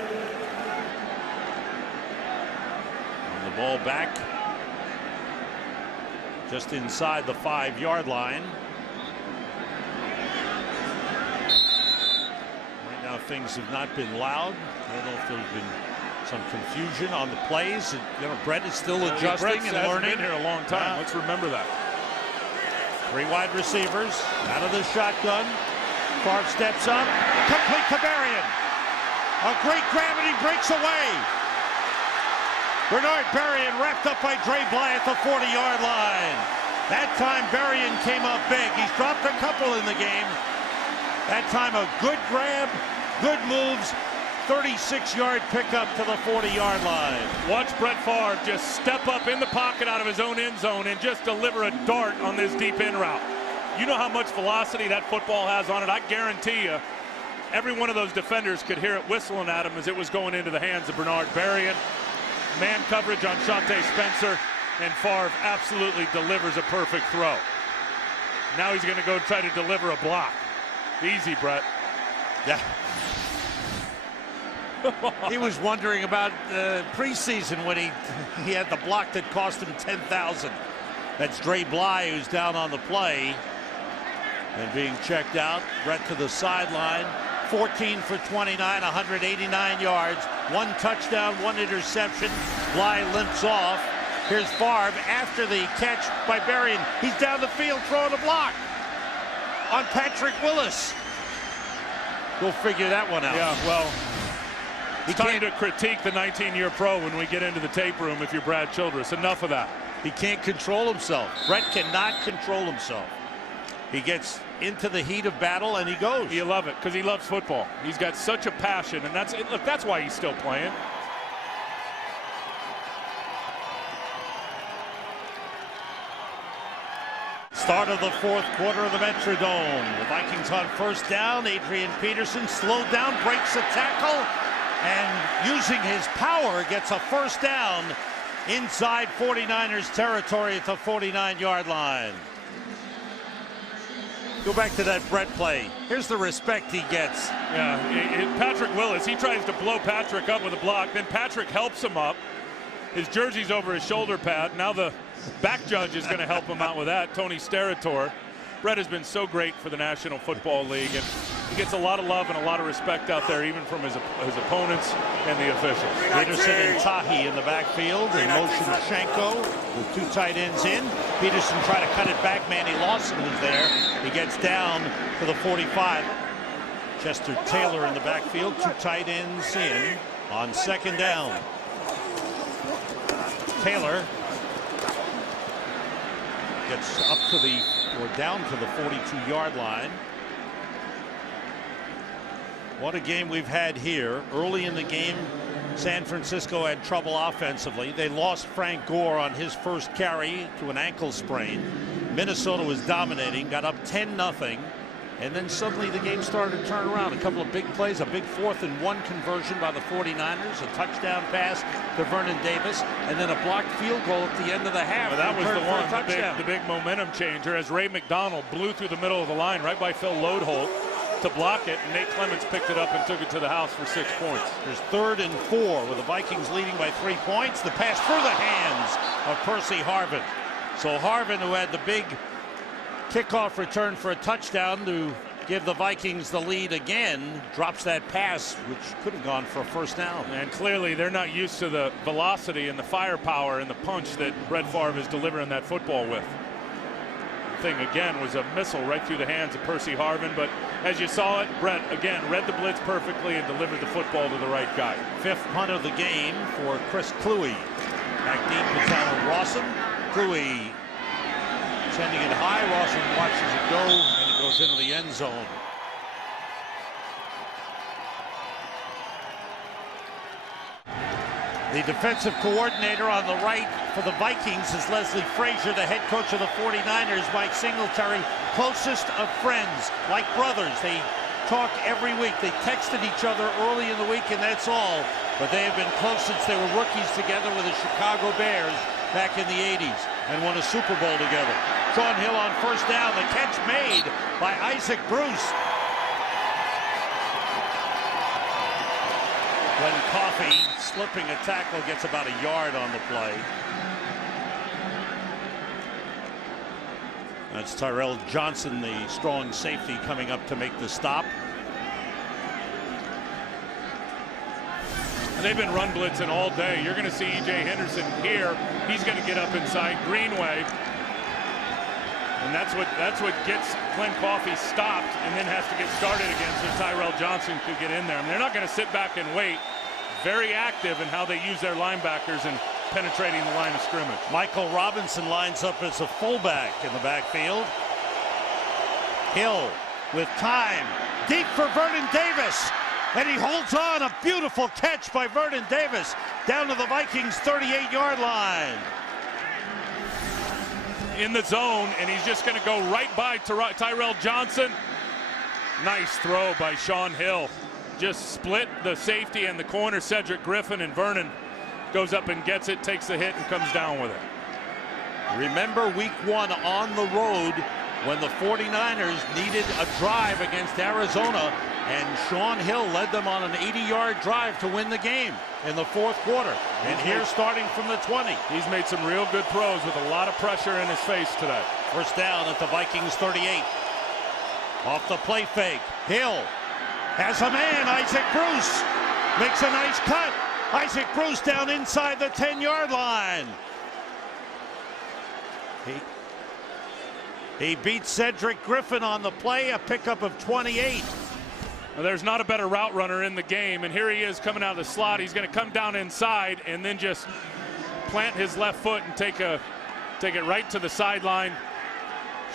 And the ball back just inside the 5-yard line. Right now things have not been loud. I don't know if there's been some confusion on the plays. You know, Brett is still adjusting and learning. Been here a long time. Let's remember that. 3 wide receivers out of the shotgun. Favre steps up, complete to Berrien. A great gravity breaks away. Bernard Berrien wrapped up by Dre Bly at the 40-yard line. That time Berrien came up big. He's dropped a couple in the game. That time a good grab, good moves, 36-yard pickup to the 40-yard line. Watch Brett Favre just step up in the pocket out of his own end zone and just deliver a dart on this deep in route. You know how much velocity that football has on it. I guarantee you, every one of those defenders could hear it whistling at him as it was going into the hands of Bernard Berrien. Man coverage on Shante Spencer, and Favre absolutely delivers a perfect throw. Now he's going to go try to deliver a block. Easy, Brett. Yeah. He was wondering about preseason when he had the block that cost him $10,000. That's Dre Bly, who's down on the play and being checked out. Brett to the sideline. 14 for 29, 189 yards, 1 touchdown, 1 interception. Bly limps off. Here's Favre after the catch by Berrien. He's down the field throwing a block on Patrick Willis. We'll figure that one out. Yeah, well, it's time to critique the 19-year pro when we get into the tape room if you're Brad Childress. Enough of that. He can't control himself. Brett cannot control himself. He gets into the heat of battle and he goes. You love it because he loves football. He's got such a passion, and that's why he's still playing. Start of the 4th quarter of the Metrodome. The Vikings on first down. Adrian Peterson slowed down, breaks a tackle, and using his power gets a first down inside 49ers territory at the 49-yard line. Go back to that Brett play. Here's the respect he gets. Yeah, Patrick Willis, he tries to blow Patrick up with a block. Then Patrick helps him up. His jersey's over his shoulder pad. Now the back judge is going to help him out with that, Tony Sterator. Brett has been so great for the National Football League, and he gets a lot of love and a lot of respect out there, even from his opponents and the officials. Peterson and Tahi in the backfield, and motion Shenko with 2 tight ends in. Peterson trying to cut it back. Manny Lawson was there. He gets down to the 45. Chester Taylor in the backfield, 2 tight ends in on second down. Taylor gets up to the, or down to the 42-yard line. What a game we've had here. Early in the game, San Francisco had trouble offensively. They lost Frank Gore on his first carry to an ankle sprain. Minnesota was dominating, got up 10-0. And then suddenly the game started to turn around. A couple of big plays, a big 4th and 1 conversion by the 49ers, a touchdown pass to Vernon Davis, and then a blocked field goal at the end of the half. Well, that was the one, the big momentum changer, as Ray McDonald blew through the middle of the line right by Phil Lodeholt to block it, and Nate Clements picked it up and took it to the house for 6 points. There's 3rd and 4 with the Vikings leading by 3 points. The pass through the hands of Percy Harvin. So Harvin, who had the big kickoff return for a touchdown to give the Vikings the lead again, drops that pass, which could have gone for a first down. And clearly they're not used to the velocity and the firepower and the punch that Brett Favre is delivering that football with. The thing again was a missile right through the hands of Percy Harvin, but as you saw it, Brett, again, read the blitz perfectly and delivered the football to the right guy. 5th punt of the game for Chris Cluey. Back deep with Alan Rawson. Cluey sending it high. Rawson watches it go, and it goes into the end zone. The defensive coordinator on the right for the Vikings is Leslie Frazier, the head coach of the 49ers. Mike Singletary, closest of friends, like brothers. They talk every week. They texted each other early in the week, and that's all. But they have been close since they were rookies together with the Chicago Bears back in the 80s and won a Super Bowl together. Sean Hill on first down. The catch made by Isaac Bruce. When Coffey, slipping a tackle, gets about a yard on the play. That's Tyrell Johnson, the strong safety, coming up to make the stop. And they've been run blitzing all day. You're going to see E.J. Henderson here. He's going to get up inside Greenway. And that's what gets Glenn Coffey stopped and then has to get started again so Tyrell Johnson could get in there. I mean, they're not going to sit back and wait. Very active in how they use their linebackers and penetrating the line of scrimmage. Michael Robinson lines up as a fullback in the backfield. Hill with time. Deep for Vernon Davis. And he holds on. A beautiful catch by Vernon Davis down to the Vikings 38-yard line. In the zone, and he's just going to go right by Tyrell Johnson. Nice throw by Sean Hill. Just split the safety and the corner, Cedric Griffin, and Vernon goes up and gets it, takes the hit, and comes down with it. Remember week 1 on the road when the 49ers needed a drive against Arizona, and Sean Hill led them on an 80-yard drive to win the game in the 4th quarter. And here, starting from the 20. He's made some real good throws with a lot of pressure in his face today. First down at the Vikings 38. Off the play fake. Hill has a man. Isaac Bruce makes a nice cut. Isaac Bruce down inside the 10-yard line. He beats Cedric Griffin on the play, a pickup of 28. Well, there's not a better route runner in the game, and here he is coming out of the slot. He's going to come down inside and then just plant his left foot and take it right to the sideline.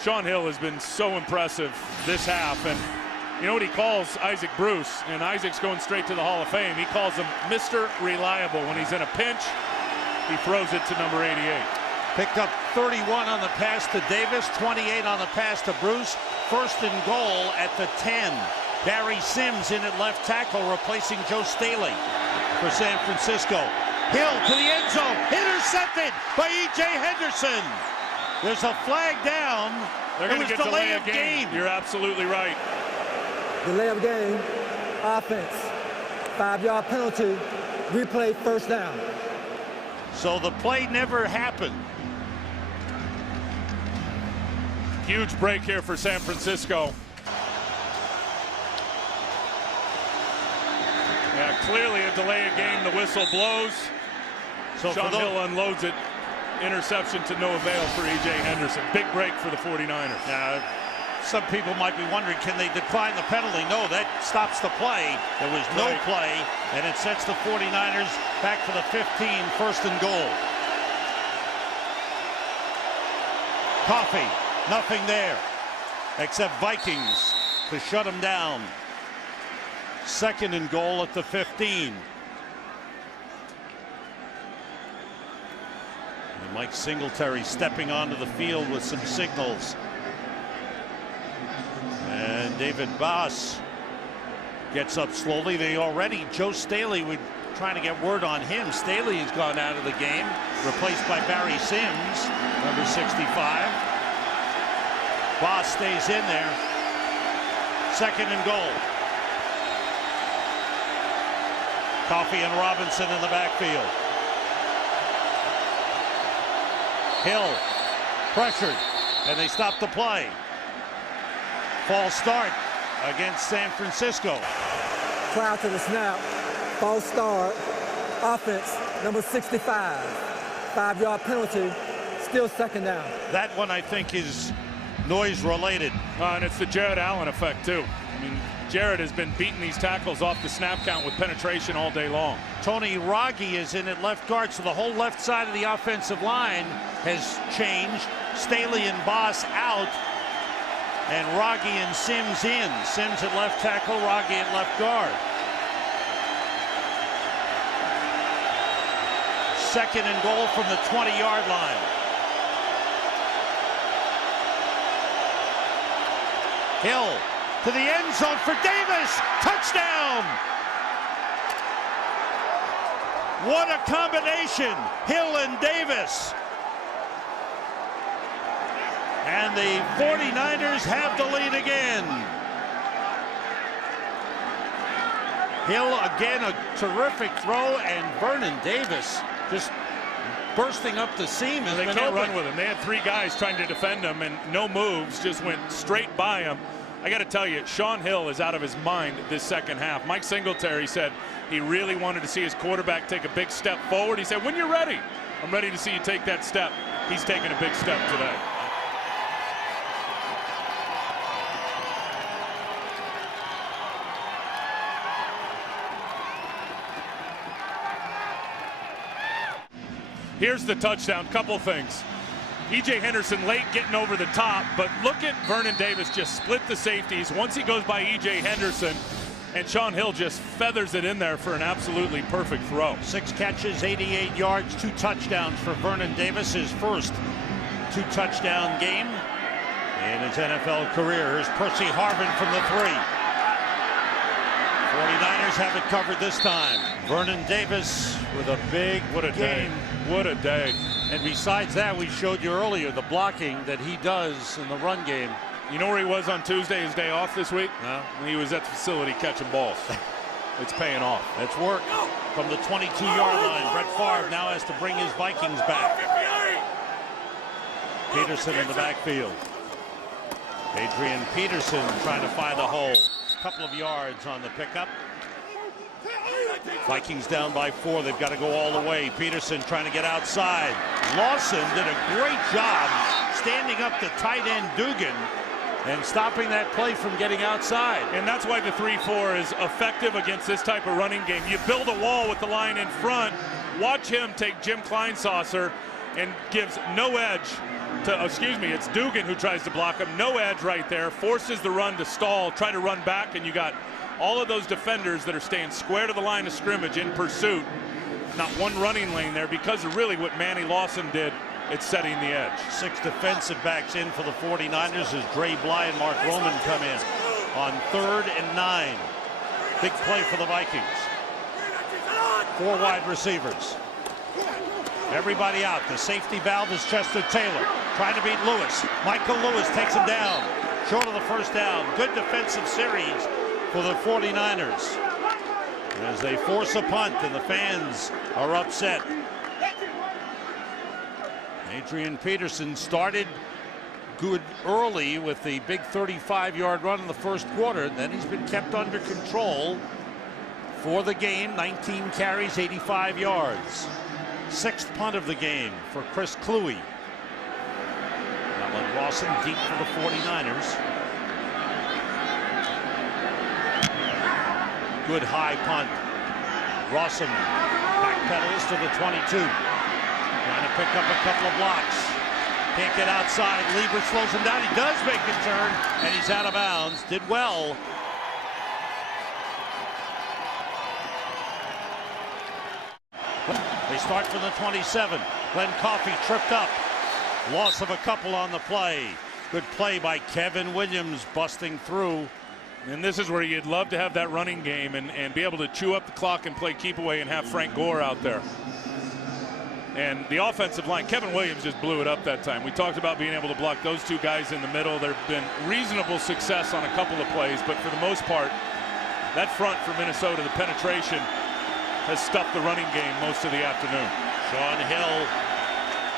Sean Hill has been so impressive this half, and you know what he calls Isaac Bruce, and Isaac's going straight to the Hall of Fame. He calls him Mr. Reliable. When he's in a pinch, he throws it to number 88. Picked up 31 on the pass to Davis, 28 on the pass to Bruce. First and goal at the 10. Barry Sims in at left tackle, replacing Joe Staley for San Francisco. Hill to the end zone, intercepted by E.J. Henderson. There's a flag down. They're going to get delay of game. You're absolutely right. Delay of game, offense, 5-yard penalty, replay, first down. So the play never happened. Huge break here for San Francisco. Yeah, clearly a delay of game. The whistle blows. So Sean Hill unloads it. Interception to no avail for E.J. Henderson. Big break for the 49ers. Now, some people might be wondering, can they decline the penalty? No, that stops the play. There was no play, and it sets the 49ers back for the 15, first and goal. Coffey, nothing there, except Vikings to shut him down. Second and goal at the 15. And Mike Singletary stepping onto the field with some signals. And David Boss gets up slowly. Joe Staley, we're trying to get word on him. Staley has gone out of the game, replaced by Barry Sims, number 65. Boss stays in there. Second and goal. Coffey and Robinson in the backfield. Hill pressured, and they stop the play. False start against San Francisco. Prior to the snap, false start, offense, number 65. 5-yard penalty, still second down. That one, I think, is noise related. And it's the Jared Allen effect, too. I mean, Jared has been beating these tackles off the snap count with penetration all day long. Tony Raggi is in at left guard, so the whole left side of the offensive line has changed. Staley and Boss out, and Raggi and Sims in. Sims at left tackle, Raggi at left guard. Second and goal from the 20-yard line. Hill to the end zone for Davis. Touchdown! What a combination, Hill and Davis. And the 49ers have the lead again. Hill again, a terrific throw, and Vernon Davis just bursting up the seam. They can't run with him. They had three guys trying to defend him, and no moves, just went straight by him. I got to tell you, Sean Hill is out of his mind this second half. Mike Singletary said he really wanted to see his quarterback take a big step forward. He said, when you're ready, I'm ready to see you take that step. He's taking a big step today. Here's the touchdown. Couple things. E.J. Henderson late getting over the top, but look at Vernon Davis just split the safeties once he goes by E.J. Henderson, and Sean Hill just feathers it in there for an absolutely perfect throw. 6 catches, 88 yards, 2 touchdowns for Vernon Davis, his first 2-touchdown game in his NFL career. Here's Percy Harvin from the 3. 49ers have it covered this time. Vernon Davis with a big game. What a day. And besides that, we showed you earlier the blocking that he does in the run game. You know where he was on Tuesday, his day off this week? No. He was at the facility catching balls. It's paying off. That's work from the 22-yard line. Brett Favre now has to bring his Vikings back. Peterson in the backfield. Adrian Peterson trying to find a hole. Couple of yards on the pickup. Vikings down by 4. They've got to go all the way. Peterson trying to get outside. Lawson did a great job standing up to tight end Dugan and stopping that play from getting outside. And that's why the 3-4 is effective against this type of running game. You build a wall with the line in front. Watch him take Jim Kleinsasser and gives no edge to, it's Dugan who tries to block him. No edge right there. Forces the run to stall, try to run back, and you got all of those defenders that are staying square to the line of scrimmage in pursuit. Not one running lane there because of really what Manny Lawson did. It's setting the edge. 6 defensive backs in for the 49ers as Dre Bly and Mark Roman come in on 3rd and 9. Big play for the Vikings. 4 wide receivers. Everybody out. The safety valve is Chester Taylor trying to beat Lewis. Michael Lewis takes him down. Short of the first down. Good defensive series for the 49ers as they force a punt and the fans are upset. Adrian Peterson started good early with the big 35-yard run in the first quarter. Then he's been kept under control for the game. 19 carries, 85 yards. 6th punt of the game for Chris Kluwe. Alan Rawson deep for the 49ers. Good high punt. Rawson backpedals to the 22. Trying to pick up a couple of blocks. Can't get outside. Lieber slows him down. He does make a turn, and he's out of bounds. Did well. They start from the 27. Glenn Coffey tripped up. Loss of a couple on the play. Good play by Kevin Williams busting through. And this is where you'd love to have that running game and be able to chew up the clock and play keep away and have Frank Gore out there. And the offensive line, Kevin Williams just blew it up that time. We talked about being able to block those 2 guys in the middle. There have been reasonable success on a couple of plays, but for the most part, that front for Minnesota, the penetration has stuffed the running game most of the afternoon. Sean Hill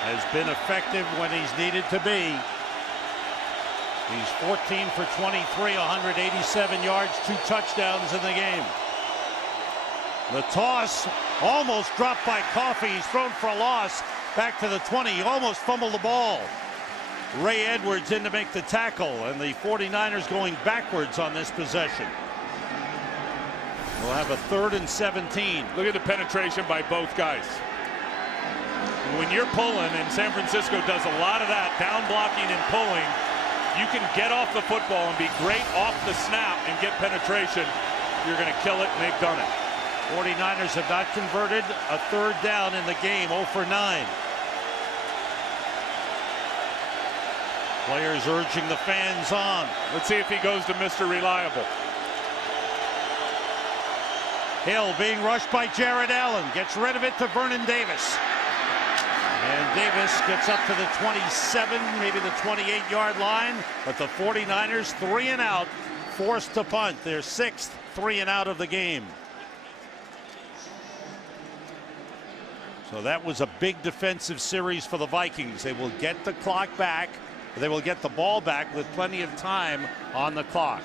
has been effective when he's needed to be. He's 14 for 23, 187 yards, 2 touchdowns in the game. The toss almost dropped by Coffey. He's thrown for a loss back to the 20. He almost fumbled the ball. Ray Edwards in to make the tackle, and the 49ers going backwards on this possession. We'll have a 3rd and 17. Look at the penetration by both guys. When you're pulling, and San Francisco does a lot of that, down blocking and pulling, you can get off the football and be great off the snap and get penetration. You're going to kill it, and they've done it. 49ers have not converted a 3rd down in the game, 0 for 9. Players urging the fans on. Let's see if he goes to Mr. Reliable. Hill being rushed by Jared Allen. Gets rid of it to Vernon Davis. And Davis gets up to the 27, maybe the 28-yard line. But the 49ers 3 and out, forced to punt. Their 6th 3 and out of the game. So that was a big defensive series for the Vikings. They will get the clock back. They will get the ball back with plenty of time on the clock.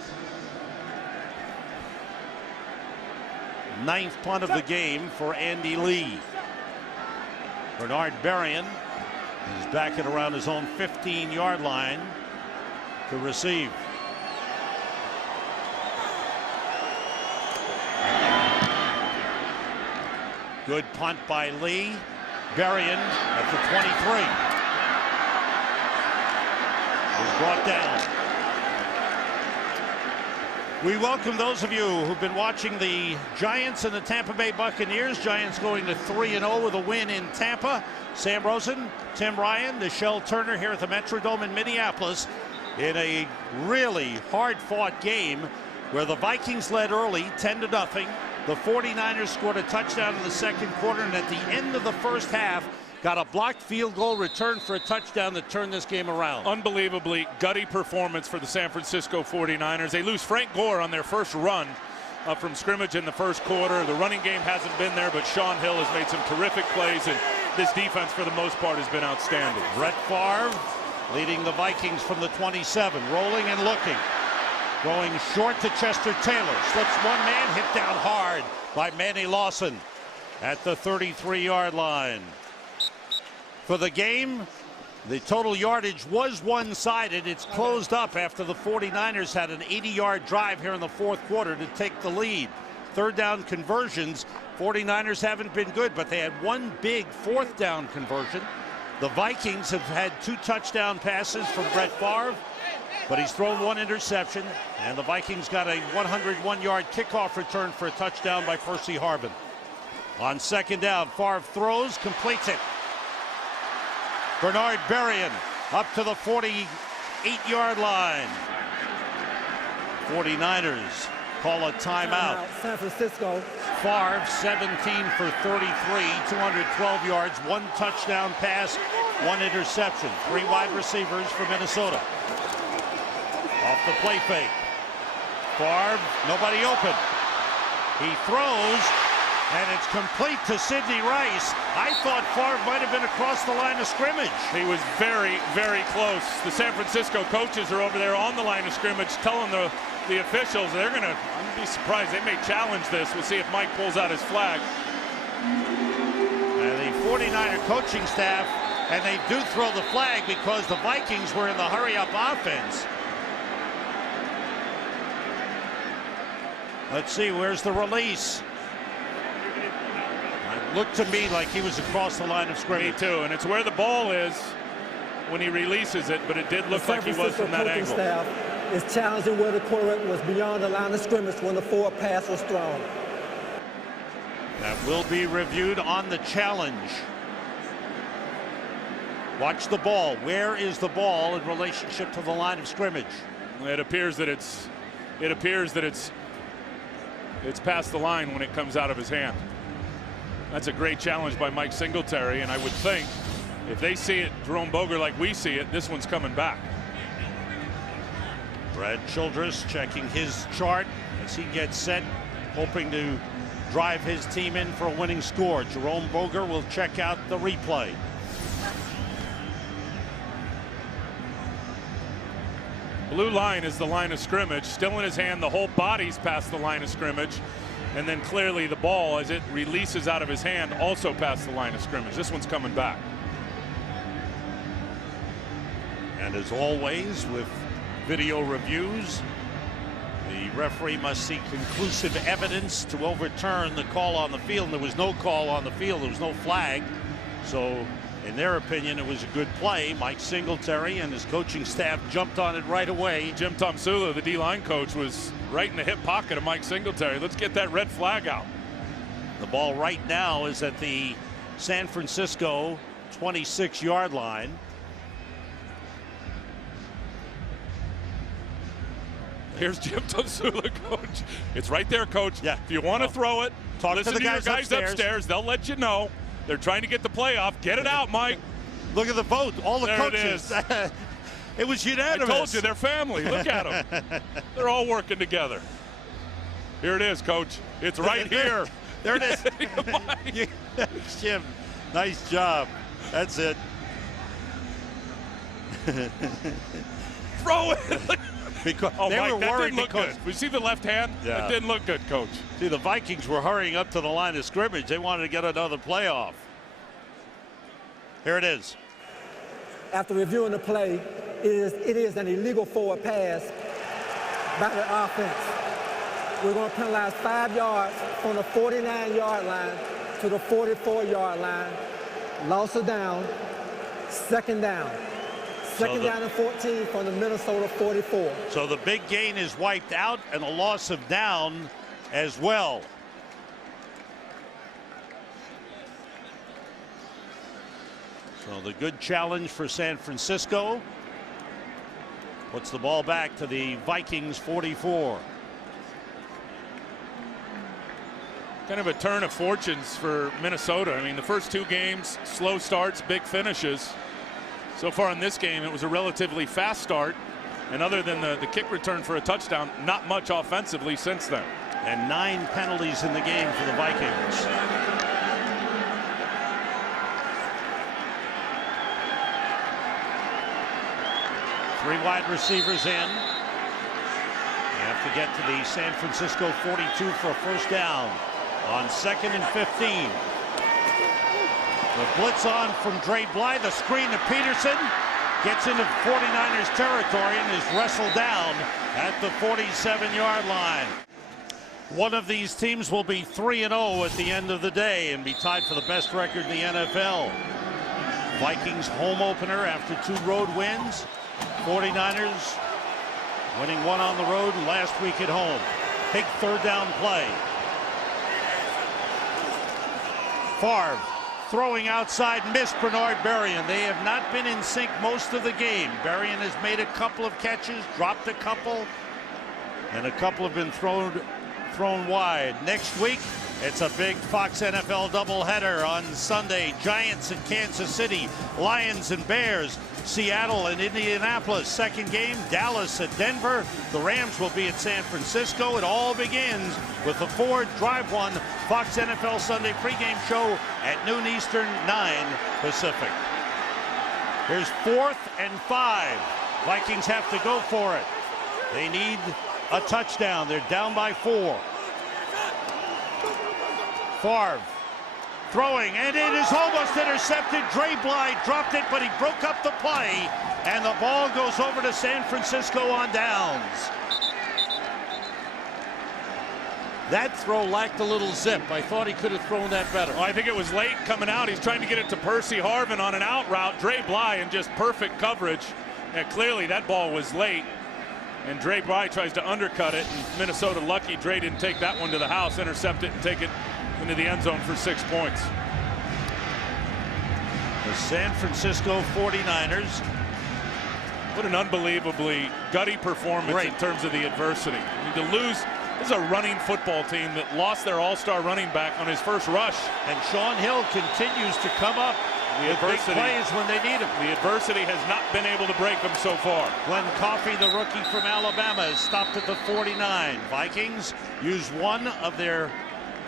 9th punt of the game for Andy Lee. Bernard Berrien is back at around his own 15-yard line to receive. Good punt by Lee. Berrien at the 23. Is brought down. We welcome those of you who've been watching the Giants and the Tampa Bay Buccaneers. Giants going to 3-0 with a win in Tampa. Sam Rosen, Tim Ryan, Nichelle Turner here at the Metrodome in Minneapolis in a really hard-fought game where the Vikings led early 10-0. The 49ers scored a touchdown in the 2nd quarter, and at the end of the 1st half got a blocked field goal return for a touchdown that turned this game around. Unbelievably gutty performance for the San Francisco 49ers. They lose Frank Gore on their first run from scrimmage in the 1st quarter. The running game hasn't been there, but Sean Hill has made some terrific plays, and this defense for the most part has been outstanding. Brett Favre leading the Vikings from the 27, rolling and looking. Going short to Chester Taylor. Slips one man, hit down hard by Manny Lawson at the 33-yard line. For the game, the total yardage was one-sided. It's closed up after the 49ers had an 80-yard drive here in the 4th quarter to take the lead. 3rd down conversions, 49ers haven't been good, but they had one big 4th down conversion. The Vikings have had 2 touchdown passes from Brett Favre, but he's thrown 1 interception, and the Vikings got a 101-yard kickoff return for a touchdown by Percy Harvin. On 2nd down, Favre throws, completes it. Bernard Berrien up to the 48-yard line. 49ers call a timeout. San Francisco. Favre 17 for 33, 212 yards, 1 touchdown pass, 1 interception. 3 wide receivers for Minnesota. Off the play fake. Favre, nobody open. He throws, and it's complete to Sidney Rice. I thought Favre might have been across the line of scrimmage. He was very, very close. The San Francisco coaches are over there on the line of scrimmage telling the officials they're going to, I'm going to be surprised, they may challenge this. We'll see if Mike pulls out his flag. And the 49er coaching staff, and they do throw the flag because the Vikings were in the hurry-up offense. Let's see, where's the release? It looked to me like he was across the line of scrimmage. Me too, and it's where the ball is when he releases it, but it did look like he was from that angle. Staff is challenging where the quarterback was beyond the line of scrimmage when the forward pass was thrown. That will be reviewed on the challenge. Watch the ball. Where is the ball in relationship to the line of scrimmage? It appears that it's past the line when it comes out of his hand. That's a great challenge by Mike Singletary, and I would think if they see it, Jerome Boger, like we see it, this one's coming back. Brad Childress checking his chart as he gets set, hoping to drive his team in for a winning score. Jerome Boger will check out the replay. Blue line is the line of scrimmage, still in his hand. The whole body's past the line of scrimmage, and then clearly the ball, as it releases out of his hand, also past the line of scrimmage. This one's coming back. And as always, with video reviews, the referee must see conclusive evidence to overturn the call on the field. There was no call on the field. There was no flag. So, in their opinion, it was a good play. Mike Singletary and his coaching staff jumped on it right away. Jim Tomsula, the D-line coach, was right in the hip pocket of Mike Singletary. Let's get that red flag out. The ball right now is at the San Francisco 26-yard line. Here's Jim Tomsula, coach. It's right there, coach. Yeah. If you want to throw it, talk listen to the your guys upstairs. They'll let you know. They're trying to get the play off. Get it out, Mike. Look at the vote. All the there coaches. It was unanimous. I told you, they're family. Look at them. They're all working together. Here it is, coach. It's right here. There it is. Jim, nice job. That's it. Throw it. Because oh, they Mike, were that worried didn't look because good. We see the left hand? Yeah. That didn't look good, coach. See, the Vikings were hurrying up to the line of scrimmage. They wanted to get another playoff. Here it is. After reviewing the play, it is an illegal forward pass by the offense. We're going to penalize 5 yards from the 49-yard line to the 44-yard line. Loss of down, second down. Second down and 14 from the Minnesota 44. So the big gain is wiped out and a loss of down as well. So the good challenge for San Francisco puts the ball back to the Vikings 44. Kind of a turn of fortunes for Minnesota. I mean, the first 2 games, slow starts, big finishes. So far in this game, it was a relatively fast start. And other than the kick return for a touchdown, not much offensively since then. And 9 penalties in the game for the Vikings. Three wide receivers in. They have to get to the San Francisco 42 for a first down on 2nd and 15. The blitz on from Dre Bly. The screen to Peterson. Gets into 49ers territory and is wrestled down at the 47-yard line. One of these teams will be 3-0 at the end of the day and be tied for the best record in the NFL. Vikings home opener after 2 road wins. 49ers winning 1 on the road last week at home. Big third down play. Favre throwing outside, missed Bernard Berrien. They have not been in sync most of the game. Berrien has made a couple of catches, dropped a couple, and a couple have been thrown wide. Next week, it's a big Fox NFL doubleheader on Sunday. Giants at Kansas City, Lions and Bears, Seattle and Indianapolis. Second game, Dallas at Denver. The Rams will be at San Francisco. It all begins with the Ford Drive One Fox NFL Sunday pregame show at noon Eastern, 9 Pacific. Here's 4th and 5. Vikings have to go for it. They need a touchdown. They're down by 4. Favre throwing, and it is almost intercepted. Dre Bly dropped it, but he broke up the play, and the ball goes over to San Francisco on downs. That throw lacked a little zip. I thought he could have thrown that better. Well, I think it was late coming out. He's trying to get it to Percy Harvin on an out route. Dre Bly in just perfect coverage. And clearly that ball was late. And Dre Bly tries to undercut it. And Minnesota lucky Dre didn't take that one to the house, intercept it, and take it into the end zone for 6 points. The San Francisco 49ers. What an unbelievably gutty performance in terms of the adversity. I mean, to lose. This is a running football team that lost their all-star running back on his first rush. And Sean Hill continues to come up with big plays when they need him. The adversity has not been able to break them so far. Glenn Coffey, the rookie from Alabama, is stopped at the 49. Vikings use one of their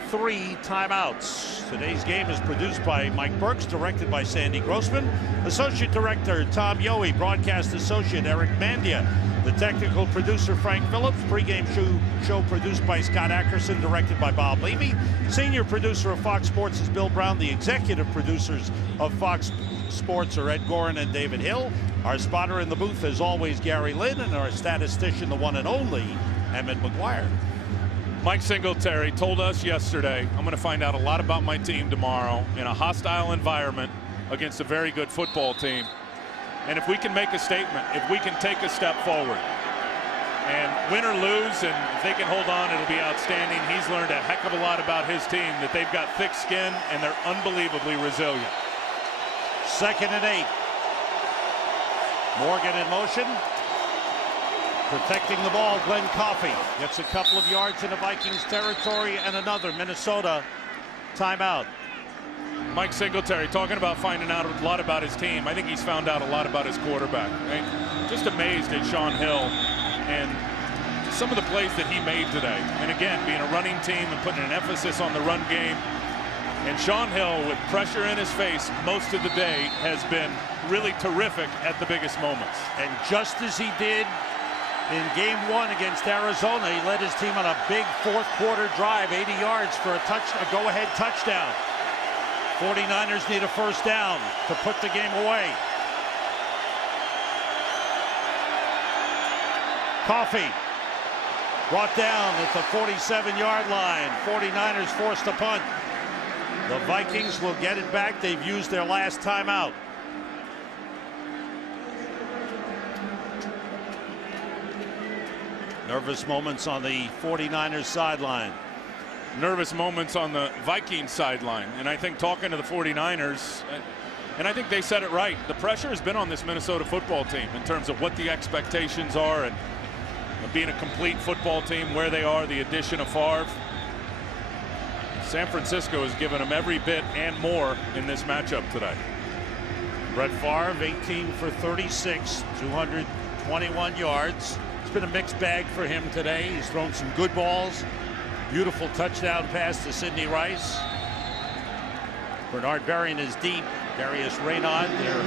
3 timeouts. Today's game is produced by Mike Burks, directed by Sandy Grossman, Associate Director Tom Yohe, Broadcast Associate Eric Mandia, the technical producer Frank Phillips, pregame show produced by Scott Ackerson, directed by Bob Levy. Senior producer of Fox Sports is Bill Brown. The executive producers of Fox Sports are Ed Gorin and David Hill. Our spotter in the booth is always Gary Lynn, and our statistician, the one and only Emmett McGuire. Mike Singletary told us yesterday, I'm going to find out a lot about my team tomorrow in a hostile environment against a very good football team. And if we can make a statement, if we can take a step forward, and win or lose, and if they can hold on, it'll be outstanding. He's learned a heck of a lot about his team, that they've got thick skin and they're unbelievably resilient. 2nd and 8. Morgan in motion. Protecting the ball, Glenn Coffey gets a couple of yards into Vikings territory, and another Minnesota timeout. Mike Singletary talking about finding out a lot about his team. I think he's found out a lot about his quarterback. I'm just amazed at Sean Hill and some of the plays that he made today. And again, being a running team and putting an emphasis on the run game. And Sean Hill, with pressure in his face most of the day, has been really terrific at the biggest moments. And just as he did in game 1 against Arizona, he led his team on a big 4th quarter drive, 80 yards for a go-ahead touchdown. 49ers need a first down to put the game away. Coffey brought down at the 47-yard line. 49ers forced a punt. The Vikings will get it back. They've used their last timeout. Nervous moments on the 49ers sideline. Nervous moments on the Vikings sideline. And I think talking to the 49ers, and I think they said it right, the pressure has been on this Minnesota football team in terms of what the expectations are and being a complete football team, where they are, the addition of Favre. San Francisco has given them every bit and more in this matchup today. Brett Favre, 18 for 36, 221 yards. It's been a mixed bag for him today. He's thrown some good balls. Beautiful touchdown pass to Sidney Rice. Bernard Berrien is deep. Darius Raynaud, their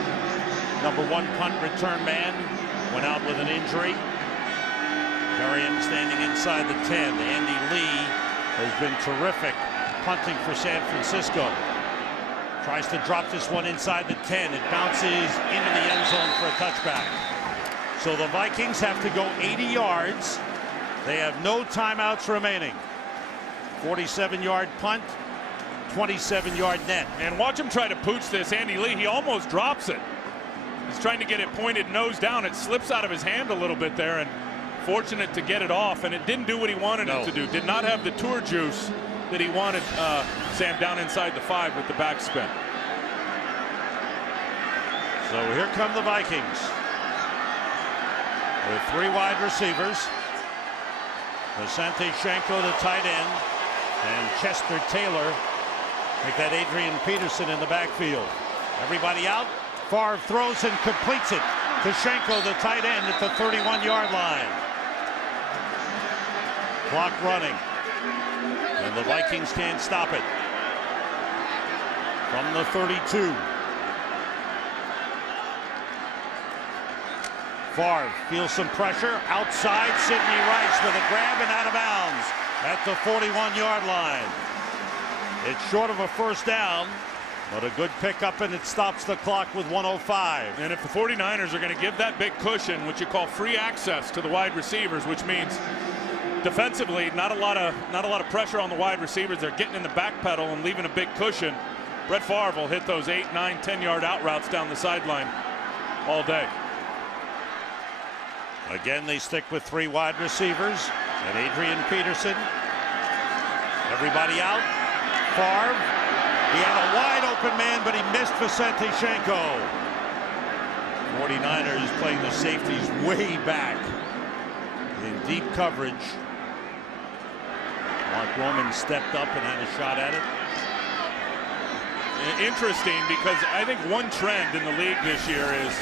#1 punt return man, went out with an injury. Berrien standing inside the 10. Andy Lee has been terrific punting for San Francisco. Tries to drop this one inside the 10. It bounces into the end zone for a touchback. So the Vikings have to go 80 yards. They have no timeouts remaining. 47-yard punt, 27-yard net. And watch him try to pooch this. Andy Lee, he almost drops it. He's trying to get it pointed nose down. It slips out of his hand a little bit there, and fortunate to get it off, and it didn't do what he wanted it to do. Did not have the tour juice that he wanted, Sam, down inside the 5 with the backspin. So here come the Vikings with 3 wide receivers. Asante Shenko, the tight end, and Chester Taylor make that Adrian Peterson in the backfield. Everybody out. Favre throws and completes it to Shenko, the tight end, at the 31-yard line. Clock running, and the Vikings can't stop it. From the 32. Favre feels some pressure outside. Sidney Rice with a grab and out of bounds at the 41-yard line. It's short of a first down, but a good pickup, and it stops the clock with 1:05. And if the 49ers are going to give that big cushion, what you call free access to the wide receivers, which means defensively not a lot of pressure on the wide receivers, they're getting in the back pedal and leaving a big cushion. Brett Favre will hit those 8, 9, 10-yard out routes down the sideline all day. Again, they stick with 3 wide receivers and Adrian Peterson. Everybody out. Favre, he had a wide open man, but he missed Asante Shenko. 49ers playing the safeties way back in deep coverage. Mark Roman stepped up and had a shot at it. Interesting, because I think one trend in the league this year is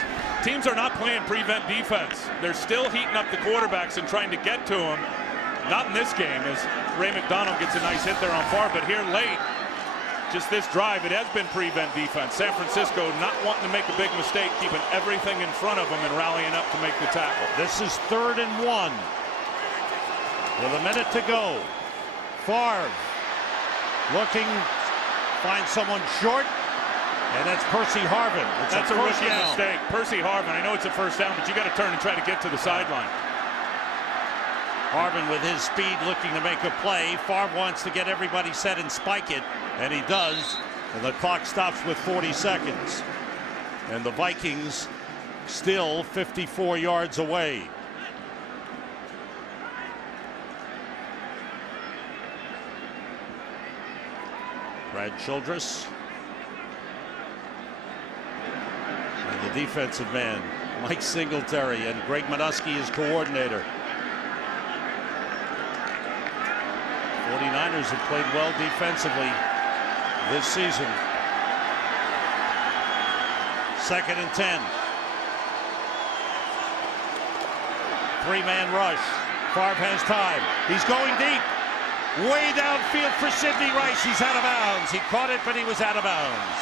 teams are not playing prevent defense. They're still heating up the quarterbacks and trying to get to them. Not in this game, as Ray McDonald gets a nice hit there on Favre, but here late, just this drive, it has been prevent defense. San Francisco not wanting to make a big mistake, keeping everything in front of them and rallying up to make the tackle. This is 3rd and 1 with a minute to go. Favre looking, finds someone short, and that's Percy Harvin. That's a rookie mistake. Percy Harvin, I know it's a first down, but you got to turn and try to get to the sideline. Harvin with his speed looking to make a play. Favre wants to get everybody set and spike it, and he does. And the clock stops with 40 seconds. And the Vikings still 54 yards away. Brad Childress. And the defensive man, Mike Singletary, and Greg Minuski is coordinator. 49ers have played well defensively this season. 2nd and 10. 3-man rush. Favre has time. He's going deep. Way downfield for Sidney Rice. He's out of bounds. He caught it, but he was out of bounds.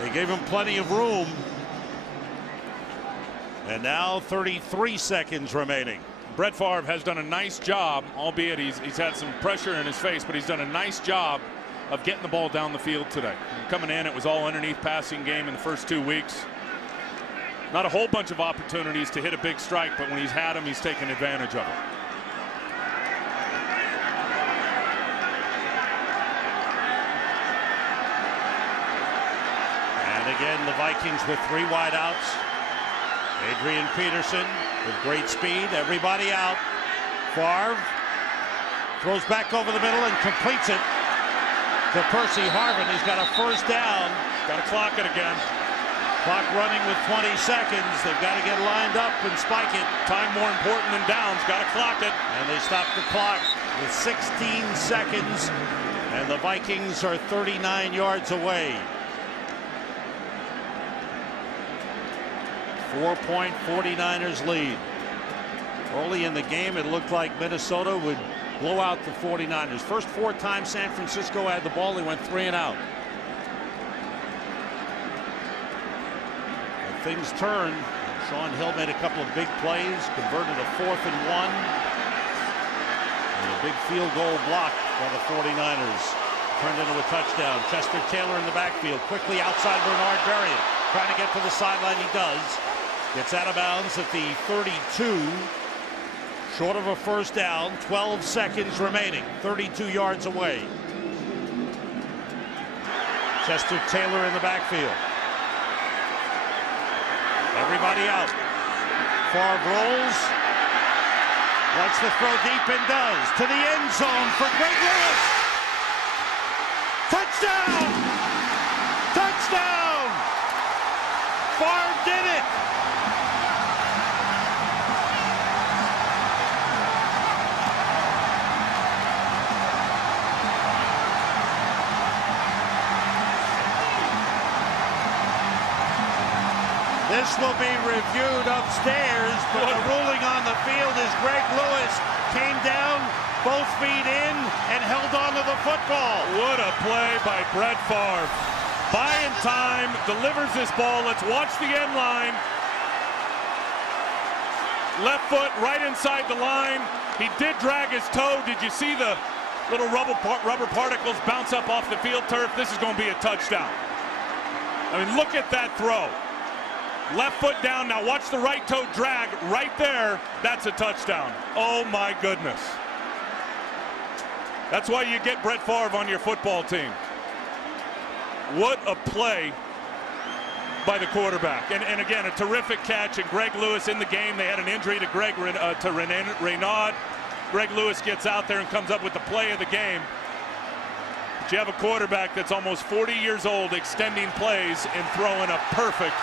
They gave him plenty of room. And now 33 seconds remaining. Brett Favre has done a nice job, albeit he's had some pressure in his face, but he's done a nice job of getting the ball down the field today. Coming in, it was all underneath passing game in the first 2 weeks. Not a whole bunch of opportunities to hit a big strike, but when he's had them, he's taken advantage of it. And again, the Vikings with 3 wideouts. Adrian Peterson with great speed. Everybody out. Favre throws back over the middle and completes it to Percy Harvin. He's got a first down. Got to clock it again. Clock running with 20 seconds. They've got to get lined up and spike it. Time more important than downs. Got to clock it. And they stop the clock with 16 seconds. And the Vikings are 39 yards away. 4-point 49ers lead. Early in the game, it looked like Minnesota would blow out the 49ers. First 4 times San Francisco had the ball, they went 3 and out. And things turned. Sean Hill made a couple of big plays, converted a 4th and 1. And a big field goal block by the 49ers. Turned into a touchdown. Chester Taylor in the backfield, quickly outside Bernard Berrian. Trying to get to the sideline, he does. Gets out of bounds at the 32. Short of a first down, 12 seconds remaining, 32 yards away. Chester Taylor in the backfield. Everybody out. Favre rolls. Wants to throw deep and does. To the end zone for Greg Lewis. Touchdown! Touchdown! Favre did it! This will be reviewed upstairs, but the ruling on the field is Greg Lewis came down, both feet in, and held onto the football. What a play by Brett Favre. Buying time, delivers this ball. Let's watch the end line. Left foot right inside the line. He did drag his toe. Did you see the little rubber particles bounce up off the field turf? This is going to be a touchdown. I mean, look at that throw. Left foot down. Now watch the right toe drag right there. That's a touchdown. Oh my goodness. That's why you get Brett Favre on your football team. What a play by the quarterback. And again, a terrific catch. And Greg Lewis in the game. They had an injury to Reynaud. Greg Lewis gets out there and comes up with the play of the game. But you have a quarterback that's almost 40 years old extending plays and throwing a perfect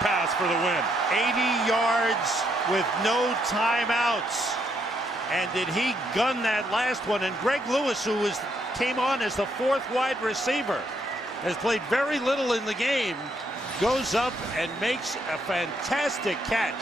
pass for the win. 80 yards with no timeouts. And did he gun that last one? And Greg Lewis, who came on as the 4th wide receiver, has played very little in the game, goes up and makes a fantastic catch.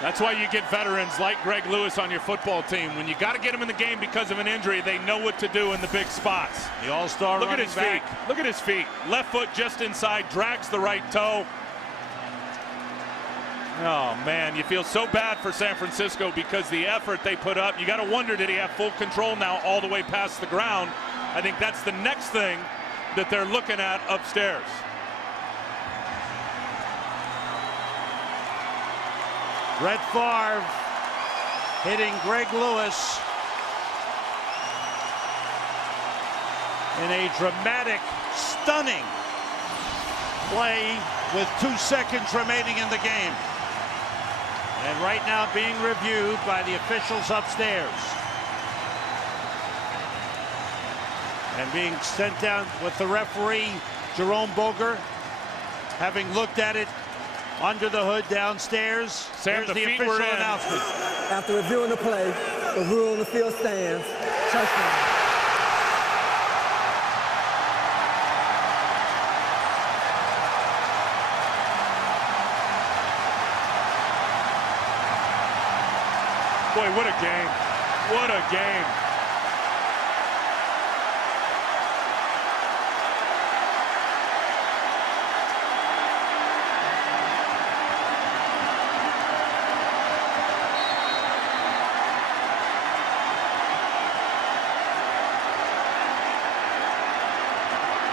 That's why you get veterans like Greg Lewis on your football team. When you got to get them in the game because of an injury, they know what to do in the big spots. The all-star running his back. feet. Look at his feet. Left foot just inside, drags the right toe. Oh, man, you feel so bad for San Francisco because the effort they put up. You got to wonder, did he have full control now all the way past the ground? I think that's the next thing that they're looking at upstairs. Brett Favre hitting Greg Lewis in a dramatic, stunning play with 2 seconds remaining in the game. And right now being reviewed by the officials upstairs. And being sent down with the referee, Jerome Boger, having looked at it under the hood downstairs. Sam, Here's the official announcement. After reviewing the play, the rule on the field stands. Touchdown. Boy, what a game. What a game.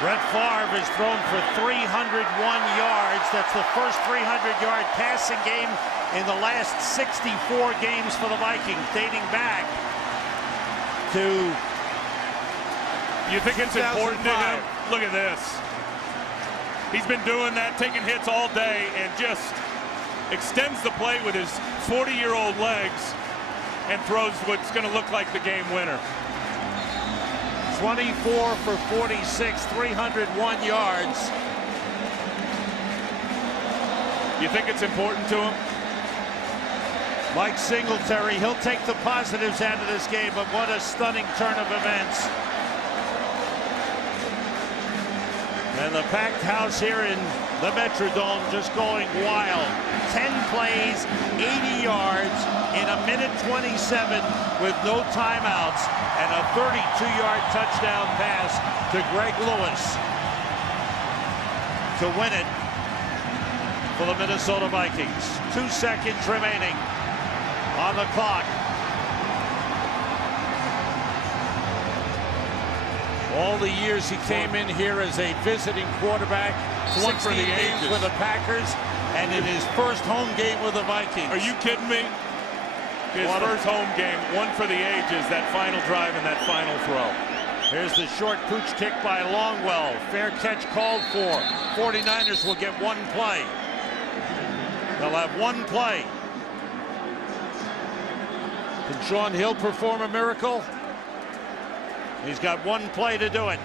Brett Favre has thrown for 301 yards. That's the first 300-yard passing game in the last 64 games for the Vikings, dating back to You think it's important to him? Look at this. He's been doing that, taking hits all day, and just extends the play with his 40-year-old legs and throws what's going to look like the game winner. 24 for 46, 301 yards. You think it's important to him? Mike Singletary, he'll take the positives out of this game, but what a stunning turn of events. And the packed house here in the Metrodome just going wild. 10 plays, 80 yards in a minute 27 with no timeouts, and a 32-yard touchdown pass to Greg Lewis to win it for the Minnesota Vikings. 2 seconds remaining on the clock. All the years he came in here as a visiting quarterback, 16 games with the Packers, and in his first home game with the Vikings. Are you kidding me? His first home game, one for the ages, that final drive and that final throw. Here's the short pooch kick by Longwell. Fair catch called for. 49ers will get one play. They'll have one play. Can Sean Hill perform a miracle? He's got one play to do it.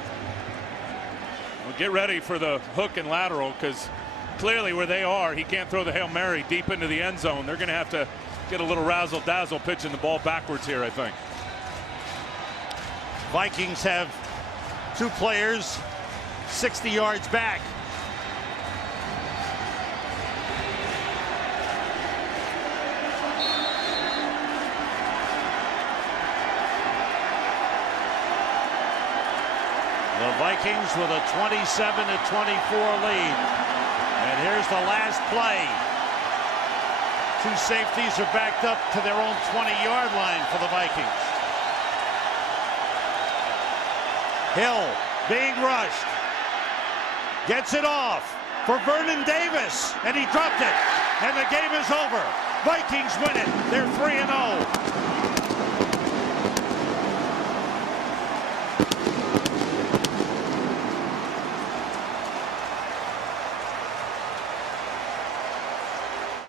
Well, get ready for the hook and lateral, because clearly where they are, he can't throw the Hail Mary deep into the end zone. They're going to have to get a little razzle-dazzle pitching the ball backwards here, I think. Vikings have 2 players 60 yards back. The Vikings with a 27-24 lead. And here's the last play. 2 safeties are backed up to their own 20-yard line for the Vikings. Hill being rushed. Gets it off for Vernon Davis, and he dropped it. And the game is over. Vikings win it. They're 3-0.